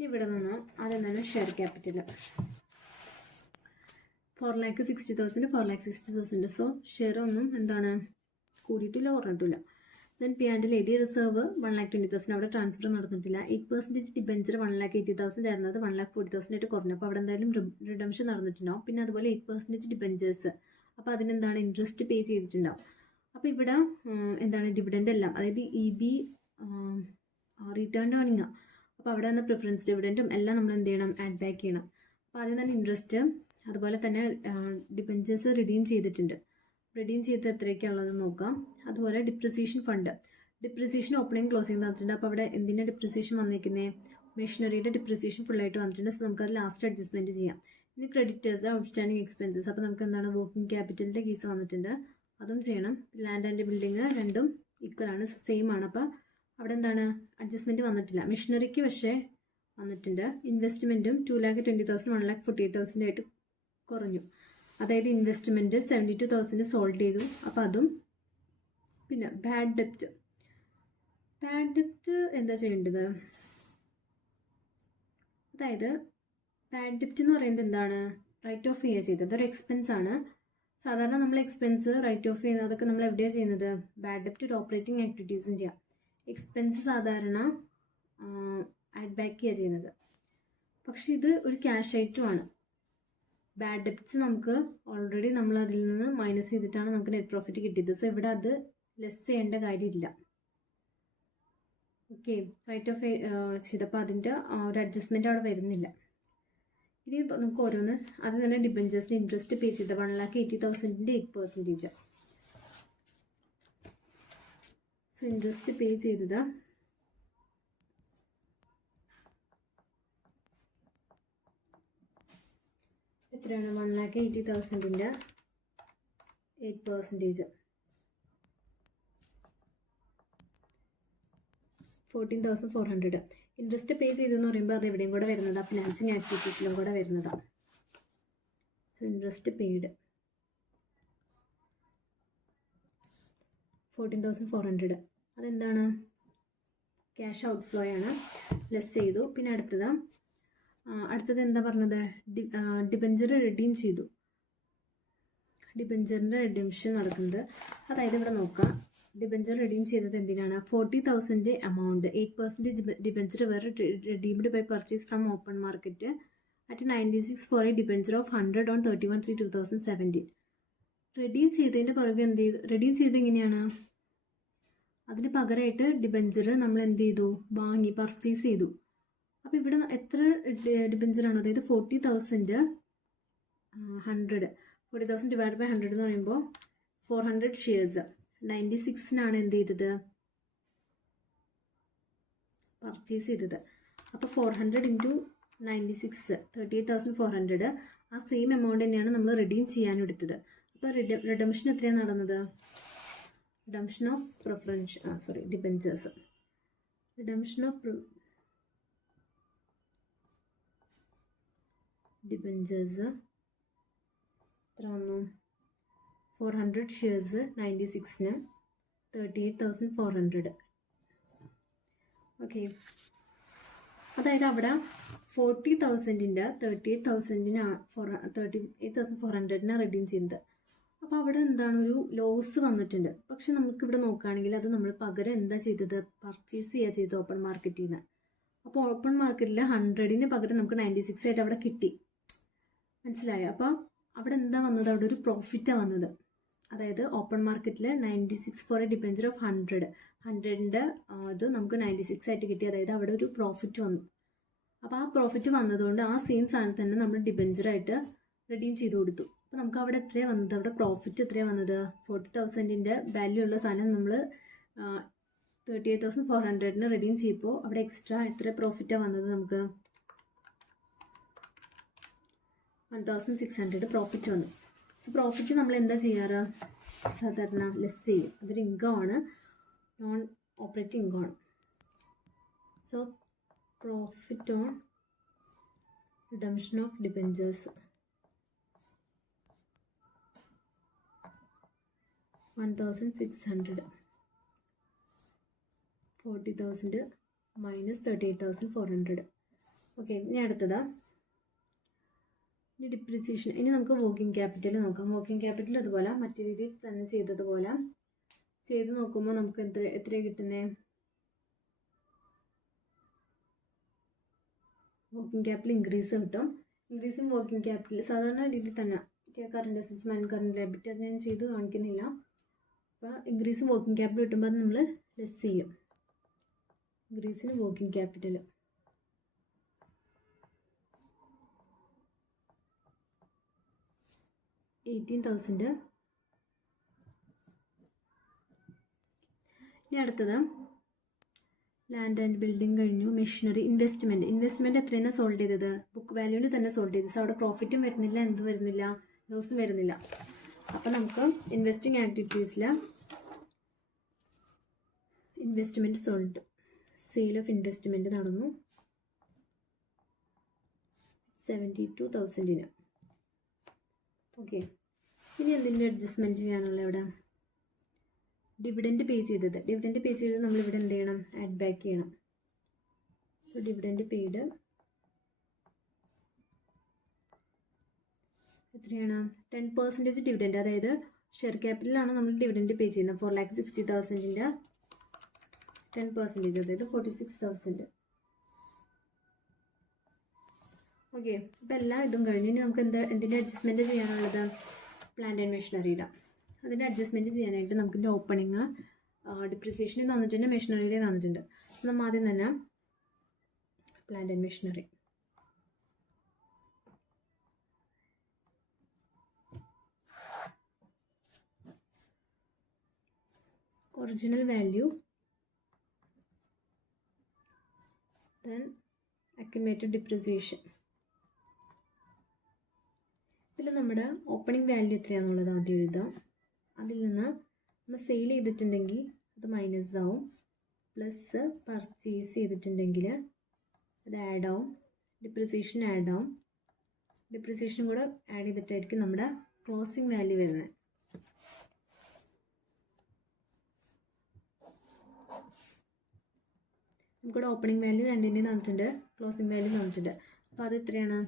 ഇവിടെ നിന്ന് അതെന്താണ് ഷെയർ ക്യാപിറ്റൽ 4,60,000, 4,60,000. സോ ഷെയർ ഒന്നും എന്താണ് കൂടിയിട്ടില്ല, കുറഞ്ഞിട്ടില്ല. ദെൻ പി ആൻഡിൽ എഴുതിയ റിസർവ് 1,20,000 അവിടെ ട്രാൻസ്ഫർ നടന്നിട്ടില്ല. 8% ഡിബെഞ്ചർ 1,80,000 ആയിരുന്നത് 1,40,000 ആയിട്ട് കുറഞ്ഞു. അപ്പോൾ അവിടെ എന്തായാലും റിഡംഷൻ നടന്നിട്ടുണ്ടാവും. പിന്നെ അതുപോലെ 8% ഡിബെഞ്ചേഴ്സ്, അപ്പോൾ അതിനെന്താണ് ഇൻട്രസ്റ്റ് പേ ചെയ്തിട്ടുണ്ടാവും. അപ്പോൾ ഇവിടെ എന്താണ് ഡിവിഡൻ്റ് എല്ലാം, അതായത് EB റിട്ടേൺ ഏർണിംഗ്. അപ്പോൾ അവിടെ വന്ന പ്രിഫറൻസ് ഡിവിഡൻറ്റും എല്ലാം നമ്മൾ എന്ത് ചെയ്യണം, ആഡ് ബാക്ക് ചെയ്യണം. അപ്പോൾ ആദ്യം തന്നെ ഇൻട്രസ്റ്റ്, അതുപോലെ തന്നെ ഡിബെഞ്ചേഴ്സ് റിഡീം ചെയ്തിട്ടുണ്ട്. റിഡീം ചെയ്ത് എത്രയൊക്കെയാണുള്ളതെന്ന് നോക്കാം. അതുപോലെ depreciation fund, depreciation opening closing തന്നിട്ടുണ്ട്. അപ്പോൾ അവിടെ എന്തിൻ്റെ ഡിപ്രിസിയേഷൻ വന്നിരിക്കുന്നത്, മെഷീനറിയുടെ ഡിപ്രിസിയേഷൻ ഫുള്ളായിട്ട് വന്നിട്ടുണ്ട്. സോ നമുക്കത് ലാസ്റ്റ് അഡ്ജസ്റ്റ്മെൻറ്റ് ചെയ്യാം. ഇനി ക്രെഡിറ്റേഴ്സ്, ഔട്ട്സ്റ്റാൻഡിങ് എക്സ്പെൻസസ്, അപ്പോൾ നമുക്ക് എന്താണ് വർക്കിംഗ് ക്യാപിറ്റലിൻ്റെ കേസ് വന്നിട്ടുണ്ട്, അതും ചെയ്യണം. ലാൻഡ് ആൻഡ് ബിൽഡിങ് രണ്ടും ഈക്വൽ ആണ്, സെയിം ആണ്. അപ്പോൾ അവിടെ എന്താണ് അഡ്ജസ്റ്റ്മെൻറ്റ് വന്നിട്ടില്ല. മെഷീനറിക്ക് പക്ഷേ വന്നിട്ടുണ്ട്. ഇൻവെസ്റ്റ്മെൻറ്റും 2,20,000 1,48,000 ആയിട്ട് കുറഞ്ഞു. അതായത് ഇൻവെസ്റ്റ്മെൻറ്റ് 72,000 സോൾവ് ചെയ്തു. അപ്പോൾ അതും. പിന്നെ ബാഡ് ഡെപ്റ്റ് എന്താ ചെയ്യേണ്ടത്, അതായത് ബാഡ് ഡെപ്റ്റ് എന്ന് പറയുന്നത് എന്താണ്, റൈറ്റ് ഓഫ് ചെയ്യുക ചെയ്തത്, അതൊരു എക്സ്പെൻസ് ആണ്. സാധാരണ നമ്മൾ എക്സ്പെൻസ് റൈറ്റ് ഓഫ് ചെയ്യുന്നത് അതൊക്കെ നമ്മൾ എവിടെയാണ് ചെയ്യുന്നത്, ബാഡ് ഡെപ്റ്റ് ഒരു ഓപ്പറേറ്റിംഗ് ആക്ടിവിറ്റീസിൻ്റെയാണ്. എക്സ്പെൻസ് സാധാരണ ആഡ് ബാക്ക് ചെയ്യുക ചെയ്യുന്നത്. പക്ഷേ ഇത് ഒരു ക്യാഷ് ഐറ്റമാണ്. ബാഡ് ഡെപ്റ്റ്സ് നമുക്ക് ഓൾറെഡി നമ്മൾ അതിൽ നിന്ന് മൈനസ് ചെയ്തിട്ടാണ് നമുക്ക് നെറ്റ് പ്രോഫിറ്റ് കിട്ടിയത്. സോ ഇവിടെ അത് ലെസ് ചെയ്യേണ്ട കാര്യമില്ല. ഓക്കെ, റൈറ്റ് ഓഫ് ചെയ്തപ്പോൾ അതിൻ്റെ ഒരു അഡ്ജസ്റ്റ്മെൻറ്റ് അവിടെ വരുന്നില്ല. ഇനി നമുക്ക് ഓരോന്ന് അത് തന്നെ ഡിബെഞ്ചേഴ്സിന് ഇൻട്രസ്റ്റ് പേ ചെയ്ത് 1,80,000 8%. സോ ഇൻട്രസ്റ്റ് പേ ചെയ്തത് എത്രയാണ്, 1,80,000 8%, 14,400. ഇൻട്രസ്റ്റ് പേ ചെയ്തെന്ന് പറയുമ്പോൾ അത് എവിടെയും കൂടെ വരുന്നതാണ്, ഫിനാൻസിങ് ആക്ടിവിറ്റീസിലും കൂടെ വരുന്നതാണ്. So interest paid 14,400. അതെന്താണ്, ക്യാഷ് ഔട്ട്ഫ്ലോ ആണ്, ലെസ് ചെയ്തു. പിന്നെ അടുത്തത് എന്താ പറഞ്ഞത്, ഡിബെഞ്ചർ റിഡീം ചെയ്തു. ഡിബെഞ്ചറിൻ്റെ റിഡീംഷൻ നടക്കുന്നത്, അതായത് ഇവിടെ നോക്കാം, ഡിബെഞ്ചർ റിഡീം ചെയ്തത് എന്തിനാണ്, 40,000 എമൗണ്ട് 8% ഡിബെഞ്ചർ വേറെ redeemed by purchase from open market at 96 for a debenture of 100 on 31/3/2017. റിഡീം ചെയ്തതിൻ്റെ പുറകെ എന്ത് ചെയ്തു, റിഡീം ചെയ്ത് എങ്ങനെയാണ്, അതിന് പകരമായിട്ട് ഡിബെഞ്ചർ നമ്മൾ എന്ത് ചെയ്തു, വാങ്ങി പർച്ചേസ് ചെയ്തു. അപ്പോൾ ഇവിടെ എത്ര ഡിബെഞ്ചറാണോ, അതായത് 40,000 ഡിവൈഡ് ബൈ 100 എന്ന് പറയുമ്പോൾ 400 ഷെയർസ് 96-നാണ് എന്ത് ചെയ്തത്, പർച്ചേസ് ചെയ്തത്. അപ്പോൾ 400 × 96 38,400. ആ സെയിം എമൗണ്ട് തന്നെയാണ് നമ്മൾ റിഡീം ചെയ്യാനെടുത്തത്. അപ്പോൾ റിഡംഷൻ എത്രയാണ് നടന്നത്, redemption of debentures, redemption of debentures എത്ര വന്നു, 400 ഷെയർസ് 96-ന് 38,400. ഓക്കെ, അതായത് അവിടെ 40,000-ൻ്റെ 38,400-നെ റിഡീം ചെയ്യുന്നത്. അപ്പോൾ അവിടെ എന്താണ്, ഒരു ലോസ് വന്നിട്ടുണ്ട്. പക്ഷെ നമുക്കിവിടെ നോക്കുകയാണെങ്കിൽ അത് നമ്മൾ പകരം എന്താ ചെയ്തത്, പർച്ചേസ് ചെയ്യുക ചെയ്തത് ഓപ്പൺ മാർക്കറ്റിൽ നിന്ന്. അപ്പോൾ ഓപ്പൺ മാർക്കറ്റിൽ 100-ന് പകരം നമുക്ക് 96 ആയിട്ട് അവിടെ കിട്ടി, മനസ്സിലായോ. അപ്പോൾ അവിടെ എന്താ വന്നത്, അവിടെ ഒരു പ്രോഫിറ്റാണ് വന്നത്. അതായത് ഓപ്പൺ മാർക്കറ്റിൽ 96 ഫോർ എ ഡിബെഞ്ചർ ഓഫ് 100-ൻ്റെ ഇത് നമുക്ക് 96 ആയിട്ട് കിട്ടി. അതായത് അവിടെ ഒരു പ്രോഫിറ്റ് വന്നു. അപ്പോൾ ആ പ്രോഫിറ്റ് വന്നതുകൊണ്ട് ആ സെയിം സാധനം തന്നെ നമ്മൾ ഡിബെഞ്ചറായിട്ട് റിഡീം ചെയ്ത് കൊടുത്തു. അപ്പോൾ നമുക്ക് അവിടെ എത്രയാണ് വന്നത്, അവിടെ പ്രോഫിറ്റ് എത്രയാണ് വന്നത്, 40,000-ൻ്റെ വാല്യൂ ഉള്ള സാധനം നമ്മൾ 38,400-ന് റിഡീം ചെയ്യുമ്പോൾ അവിടെ എക്സ്ട്രാ എത്ര പ്രോഫിറ്റാണ് വന്നത്, നമുക്ക് 1600 പ്രോഫിറ്റ് വന്നു. സോ പ്രോഫിറ്റ് നമ്മൾ എന്താ ചെയ്യാറ്? സാധാരണ ലെസ് ചെയ്യും. അതൊരു ഇൻകം ആണ്, നോൺ ഓപ്പറേറ്റിംഗ് ഇൻകം ആണ്. So profit on redemption of debentures 1600, 40,000 minus 38,400. Okay, ഇനി അടുത്തതാ ഇനി ഡിപ്രിസിയേഷൻ. ഇനി നമുക്ക് വർക്കിംഗ് ക്യാപിറ്റൽ നോക്കാം. വർക്കിംഗ് ക്യാപിറ്റൽ അതുപോലെ മറ്റു രീതിയിൽ തന്നെ ചെയ്തതുപോലെ ചെയ്ത് നോക്കുമ്പോൾ നമുക്ക് എത്ര കിട്ടുന്നത്? വർക്കിംഗ് ക്യാപിറ്റൽ ഇൻക്രീസ് കിട്ടും. ഇൻക്രീസ് ഇൻ വർക്കിംഗ് ക്യാപിറ്റൽ സാധാരണ രീതിയിൽ തന്നെ current assets minus current liability അത് ഞാൻ ചെയ്ത് കാണിക്കുന്നില്ല. അപ്പോൾ ഇൻക്രീസ് ഇൻ വർക്കിംഗ് ക്യാപിറ്റൽ കിട്ടുമ്പോൾ അത് നമ്മൾ ലെസ് ചെയ്യും. Increase in working capital 18,000. ഇനി അടുത്തത് ലാൻഡ് ആൻഡ് ബിൽഡിംഗ് കഴിഞ്ഞു. മെഷീനറി. ഇൻവെസ്റ്റ്മെൻറ്റ് എത്രയാണ് സോൾവ് ചെയ്തത്? ബുക്ക് വാല്യൂവിൽ തന്നെ സോൾവ് ചെയ്തത്. സോ അവിടെ പ്രോഫിറ്റും വരുന്നില്ല, എന്തും വരുന്നില്ല, ലോസും വരുന്നില്ല. അപ്പോൾ നമുക്ക് ഇൻവെസ്റ്റിംഗ് ആക്ടിവിറ്റീസിൽ investment sold, sale of investment നടന്നു 72,000. ഓക്കെ, ഇനി എന്തിൻ്റെ അഡ്ജസ്റ്റ്മെൻറ്റ് ചെയ്യാനുള്ള ഇവിടെ? ഡിവിഡൻറ്റ് പേ ചെയ്തത് നമ്മളിവിടെ എന്ത് ചെയ്യണം? ആഡ് ബാക്ക് ചെയ്യണം. സോ ഡിവിഡൻറ്റ് പെയ്ഡ് എത്രയാണ്? 10% ഡിവിഡൻറ്റ്. അതായത് ഷെയർ ക്യാപിറ്റലാണ് നമ്മൾ ഡിവിഡൻറ്റ് പേ ചെയ്യുന്നത്. 4,60,000 10%, അതായത് 46,000. ഓക്കെ, അപ്പോൾ എല്ലാം ഇതും കഴിഞ്ഞു. ഇനി നമുക്ക് എന്തിൻ്റെ അഡ്ജസ്റ്റ്മെൻറ്റ് ചെയ്യാനുള്ളത്? പ്ലാന്റ് ആൻഡ് മെഷീനറിയുടെ. അതിൻ്റെ അഡ്ജസ്റ്റ്മെൻറ്റ് ചെയ്യാനായിട്ട് നമുക്ക് ഓപ്പണിങ് ഡിപ്രിസിയേഷനിൽ തന്നിട്ടുണ്ട്, മെഷീനറിയിൽ തന്നിട്ടുണ്ട്. നമ്മൾ ആദ്യം തന്നെ plant and machinery original value, then accumulated depreciation. ഇതിൽ നമ്മുടെ ഓപ്പണിംഗ് വാല്യൂ എത്രയാണെന്നുള്ളത് ആദ്യം എഴുതാം. അതിൽ നിന്ന് നമ്മൾ സെയിൽ ചെയ്തിട്ടുണ്ടെങ്കിൽ അത് മൈനസ് ആവും, പ്ലസ് പർച്ചേസ് ചെയ്തിട്ടുണ്ടെങ്കിൽ അത് ആഡ് ആവും, ഡിപ്രിസിയേഷൻ ആഡ് ആവും. ഡിപ്രിസിയേഷൻ കൂടെ ആഡ് ചെയ്തിട്ടായിരിക്കും നമ്മുടെ ക്ലോസിംഗ് വാല്യൂ വരുന്നത്. നമുക്കിവിടെ ഓപ്പണിംഗ് വാല്യൂ രണ്ടിൻ്റെയും തന്നിട്ടുണ്ട്, ക്ലോസിംഗ് വാല്യൂ തന്നിട്ടുണ്ട്. അപ്പോൾ അത് എത്രയാണ്?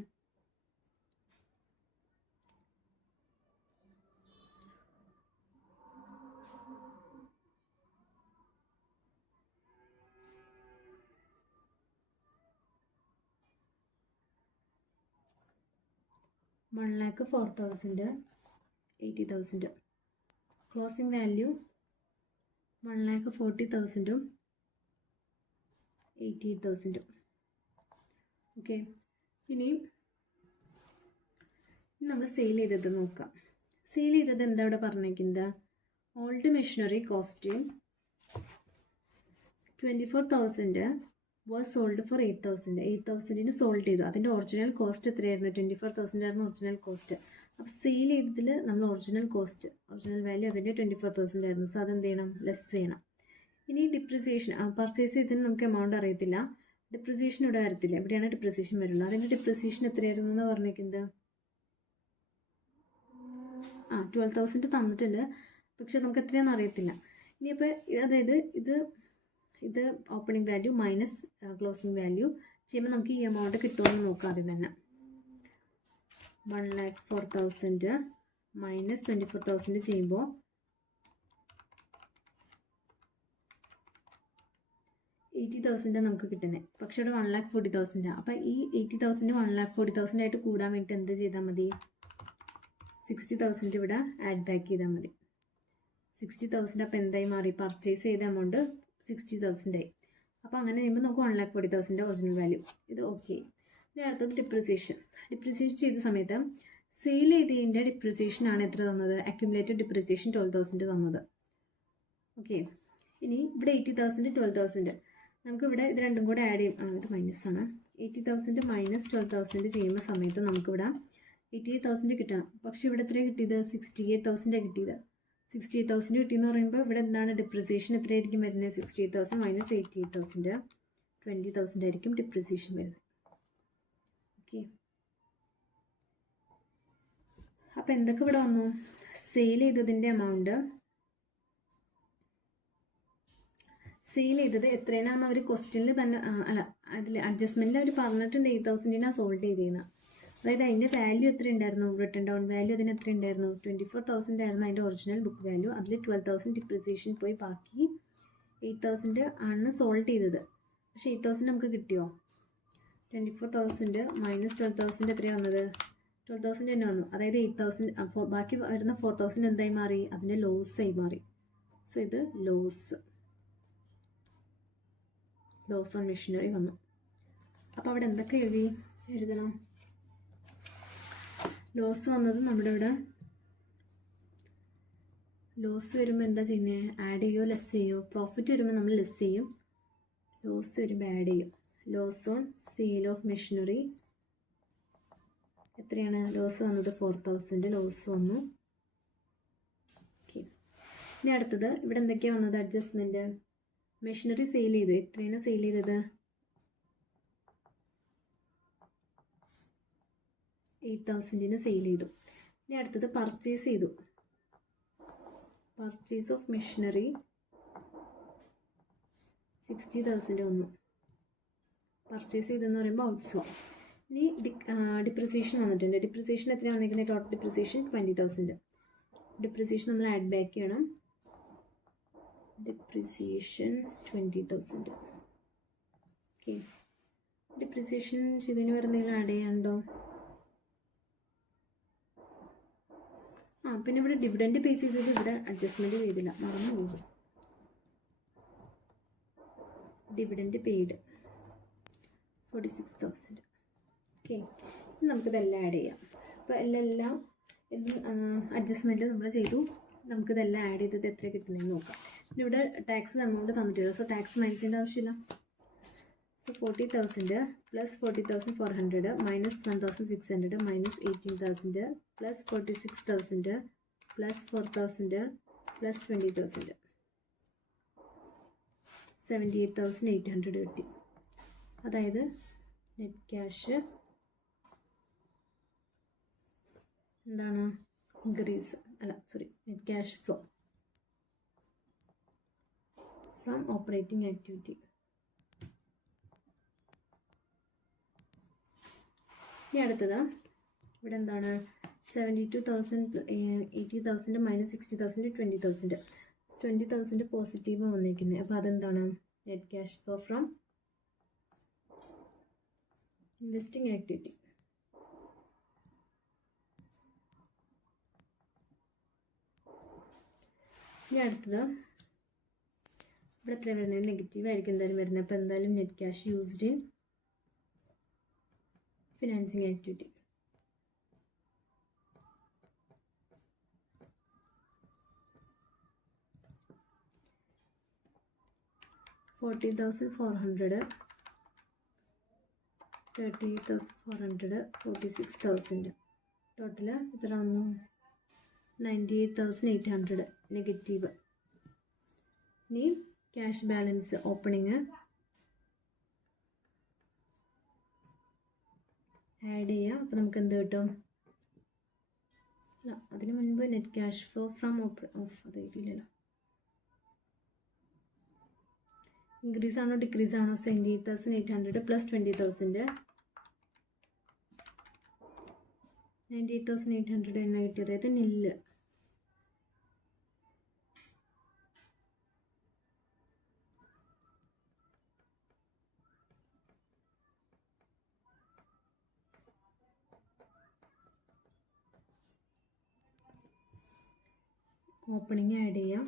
$1,04,000, 80,000. Closing value 1,40,000, 88,000. ഓക്കെ, ഇനി നമ്മൾ സെയിൽ ചെയ്തത് നോക്കാം. സെയിൽ ചെയ്തത് എന്താ ഇവിടെ പറഞ്ഞിരിക്കുന്നത്? Old machinery cost 24,000 was sold for 8,000. 8,000 sold ചെയ്തു. അതിൻ്റെ ഒറിജിനൽ കോസ്റ്റ് എത്രയായിരുന്നു? 24,000 ആയിരുന്നു ഒറിജിനൽ കോസ്റ്റ്. അപ്പോൾ സെയിൽ ചെയ്തതിൽ നമ്മൾ ഒറിജിനൽ വാല്യൂ അതിൻ്റെ 24,000 ആയിരുന്നു. സോ അതെന്ത് ചെയ്യണം? ലെസ് ചെയ്യണം. ഇനി ഡിപ്രിസിയേഷൻ, പർച്ചേസ് ചെയ്തതിന് നമുക്ക് എമൗണ്ട് അറിയത്തില്ല. ഡിപ്രിസിയേഷൻ ഇവിടെ വരത്തില്ല. എവിടെയാണ് ഡിപ്രിസിയേഷൻ വരുന്നത്? അതിൻ്റെ ഡിപ്രിസിയേഷൻ എത്രയായിരുന്നു എന്ന് പറഞ്ഞിരിക്കുന്നത്? 12,000 തന്നിട്ടുണ്ട്, പക്ഷെ നമുക്ക് എത്രയാണെന്ന് അറിയത്തില്ല. ഇനിയിപ്പോൾ അതായത് ഇത് opening value minus closing value ചെയ്യുമ്പോൾ നമുക്ക് ഈ എമൗണ്ട് കിട്ടുമെന്ന് നോക്കാം. ആദ്യം തന്നെ 1,04,000 മൈനസ് 24,000 ചെയ്യുമ്പോൾ 80,000 നമുക്ക് കിട്ടുന്നത്. പക്ഷേ ഇവിടെ 1,40,000. അപ്പോൾ ഈ 80,000 1,40,000 ആയിട്ട് കൂടാൻ വേണ്ടിയിട്ട് എന്ത് ചെയ്താൽ മതി? 60,000 ഇവിടെ ആഡ് ബാക്ക് ചെയ്താൽ മതി. 60,000 അപ്പോൾ എന്തായി മാറി? പർച്ചേസ് ചെയ്ത എമൗണ്ട് 60,000 ആയി. അപ്പോൾ അങ്ങനെ ചെയ്യുമ്പോൾ നമുക്ക് 1,40,000 ഒറിജിനൽ വാല്യൂ. ഇത് ഓക്കെ. ഇനി അടുത്തത് ഡിപ്രിസിയേഷൻ ചെയ്ത സമയത്ത് സെയിൽ ചെയ്തതിൻ്റെ ഡിപ്രിസിയേഷനാണ് എത്ര തന്നത്? അക്യുമുലേറ്റഡ് ഡിപ്രിസിയേഷൻ 12,000 തന്നത്. ഓക്കെ, ഇനി ഇവിടെ 80,000 12,000 നമുക്കിവിടെ ഇത് രണ്ടും കൂടെ ആഡ് ചെയ്യും. ഇത് മൈനസ് ആണ്. 80,000 മൈനസ് 12,000 ചെയ്യുന്ന സമയത്ത് നമുക്കിവിടെ 88,000 കിട്ടണം. പക്ഷെ ഇവിടെ എത്രയാണ് കിട്ടിയത്? 68,000 കിട്ടിയത്. 68,000 കിട്ടിയെന്ന് പറയുമ്പോൾ ഇവിടെ എന്താണ് ഡിപ്രിസിയേഷൻ എത്രയായിരിക്കും വരുന്നത്? 68,000 മൈനസ് 88,000, 20,000 ആയിരിക്കും ഡിപ്രിസിയേഷൻ വരുന്നത്. ഓക്കെ, അപ്പോൾ എന്തൊക്കെ ഇവിടെ വന്നു? സെയിൽ ചെയ്തതിൻ്റെ എമൗണ്ട്, സെയിൽ ചെയ്തത് എത്രയാണെന്ന് അവർ ക്വസ്റ്റ്യനിൽ തന്നെ അല്ല അതിൽ അഡ്ജസ്റ്റ്മെൻറ്റിൽ അവർ പറഞ്ഞിട്ടുണ്ട് 8,000 സോൾവ് ചെയ്തേന്ന്. അതായത് അതിൻ്റെ വാല്യൂ എത്ര ഉണ്ടായിരുന്നു? റിട്ടേൺ ഡൗൺ വാല്യൂ അതിന് എത്ര ഉണ്ടായിരുന്നു? 24,000 ആയിരുന്നു അതിൻ്റെ ഒറിജിനൽ ബുക്ക് വാല്യൂ. അതിൽ 12,000 ഡിപ്രിസിയേഷൻ പോയി ബാക്കി 8,000 ആണ് സോൾവ് ചെയ്തത്. പക്ഷേ 8,000 നമുക്ക് കിട്ടിയോ? 24,000 മൈനസ് 12,000 എത്രയാണ് വന്നത്? 12,000 തന്നെ വന്നു. അതായത് 8,000 ബാക്കി വരുന്ന 4,000 എന്തായി മാറി? അതിൻ്റെ ലോസായി മാറി. സോ ഇത് ലോസ് ഓൺ മെഷീനറി വന്നു. അപ്പോൾ അവിടെ എന്തൊക്കെ എഴുതണം? ലോസ് വന്നത് നമ്മുടെ ഇവിടെ ലോസ് വരുമ്പോൾ എന്താ ചെയ്യുന്നത്? ആഡ് ചെയ്യോ ലെസ് ചെയ്യോ? പ്രോഫിറ്റ് വരുമ്പോൾ നമ്മൾ ലെസ് ചെയ്യും, ലോസ് വരുമ്പോൾ ആഡ് ചെയ്യും. Loss on sale of machinery എത്രയാണ്? ലോസ് വന്നത് 4,000 ലോസ് വന്നു. ഓക്കെ, ഇനി അടുത്തത് ഇവിടെ എന്തൊക്കെയാണ് വന്നത്? അഡ്ജസ്റ്റ്മെൻറ്റ്. മെഷീനറി സെയിൽ ചെയ്തു. എത്രയാണ് സെയിൽ ചെയ്തത്? 8,000 സെയിൽ ചെയ്തു. ഇനി അടുത്തത് പർച്ചേസ് ചെയ്തു. പർച്ചേസ് ഓഫ് മെഷീനറി 60,000 വന്നു. പർച്ചേസ് ചെയ്തെന്ന് പറയുമ്പോൾ ഔട്ട്ഫ്ലോ. ഇനി ഡിപ്രിസിയേഷൻ വന്നിട്ടുണ്ട്. ഡിപ്രിസിയേഷൻ എത്രയാണ് വന്നിരിക്കുന്നത്? Total depreciation 20,000. ഡിപ്രിസിയേഷൻ നമ്മൾ ആഡ് ബാക്ക് ചെയ്യണം. ഡിപ്രിസിയേഷൻ 20,000. ഓക്കെ, ഡിപ്രിസിയേഷൻ ഇതിന് വേറെ എന്തെങ്കിലും ആഡ് ചെയ്യാനുണ്ടോ? പിന്നെ ഇവിടെ ഡിവിഡൻഡ് പേ ചെയ്തത് ഇവിടെ അഡ്ജസ്റ്റ്മെൻറ്റ് ചെയ്തില്ല, മറന്നു പോകും. Dividend paid 46,000. ഓക്കെ, നമുക്കിതെല്ലാം ആഡ് ചെയ്യാം. അപ്പോൾ എല്ലാം അഡ്ജസ്റ്റ്മെൻറ്റ് നമ്മൾ ചെയ്തു. നമുക്കിതെല്ലാം ആഡ് ചെയ്തത് എത്ര കിട്ടുന്നതെന്ന് നോക്കാം. പിന്നെ ഇവിടെ ടാക്സ് എമൗണ്ട് തന്നിട്ടില്ല, സോ ടാക്സ് മൈനസ് ചെയ്യേണ്ട ആവശ്യമില്ല. So 40,000 plus 40,400 minus 1,600 minus 18,000 plus 46,000 plus 4,000 plus 20,000 78,800 കിട്ടി. അതായത് നെറ്റ് ക്യാഷ് എന്താണ്? Net cash flow from operating activity. ഇനി അടുത്തത് ഇവിടെ എന്താണ്? 72,000 80,000 മൈനസ് 60,000 20,000. 20,000 പോസിറ്റീവ് വന്നിരിക്കുന്നത്. അപ്പോൾ അതെന്താണ്? Net cash flow from investing activity. ഇനി അടുത്തത് ഇവിടെ എത്ര വരുന്നത്? നെഗറ്റീവ് ആയിരിക്കും എന്തായാലും വരുന്നത്. അപ്പോൾ എന്തായാലും net cash used in financing activity. $40,400 $38,400 $46,000 total എത്ര വന്നു? 98,800 നെഗറ്റീവ്. ഇനി ക്യാഷ് ബാലൻസ് ഓപ്പണിങ് ആഡ് ചെയ്യാം. അപ്പോൾ നമുക്ക് എന്ത് കിട്ടും? അതിന് മുൻപ് നെറ്റ് ക്യാഷ് ഫ്ലോ ഫ്രം അത് എഴുതിയില്ലല്ലോ. ഇൻക്രീസ് ആണോ ഡിക്രീസ് ആണോ? 78,800 പ്ലസ് 20,000 98,800 എന്ന് കിട്ടി. അതായത് നില്ല്. ഓപ്പണിങ് ആഡ് ചെയ്യാം.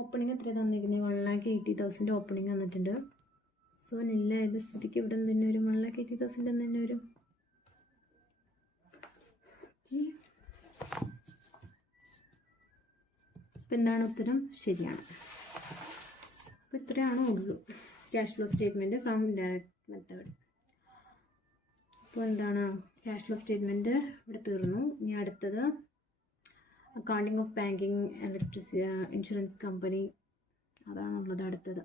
ഓപ്പണിങ് എത്ര തന്നിരിക്കുന്നത്? 1,80,000 ഓപ്പണിങ് വന്നിട്ടുണ്ട്. സോ നില്ലായത് സ്ഥിതിക്ക് ഇവിടെ തന്നെ വരും 1,80,000 തന്നെ വരും. ഓക്കെ, അപ്പോൾ എന്താണ് ഉത്തരം? ശരിയാണ്. അപ്പോൾ ഇത്രയാണ് ഉള്ളൂ cash flow statement from indirect method. അപ്പോൾ എന്താണ് ക്യാഷ് ഫ്ലോ സ്റ്റേറ്റ്മെൻറ്റ് ഇവിടെ തീർന്നു. ഇനി അടുത്തത് accounting of banking, insurance company, അതാണുള്ളത് അടുത്തത്.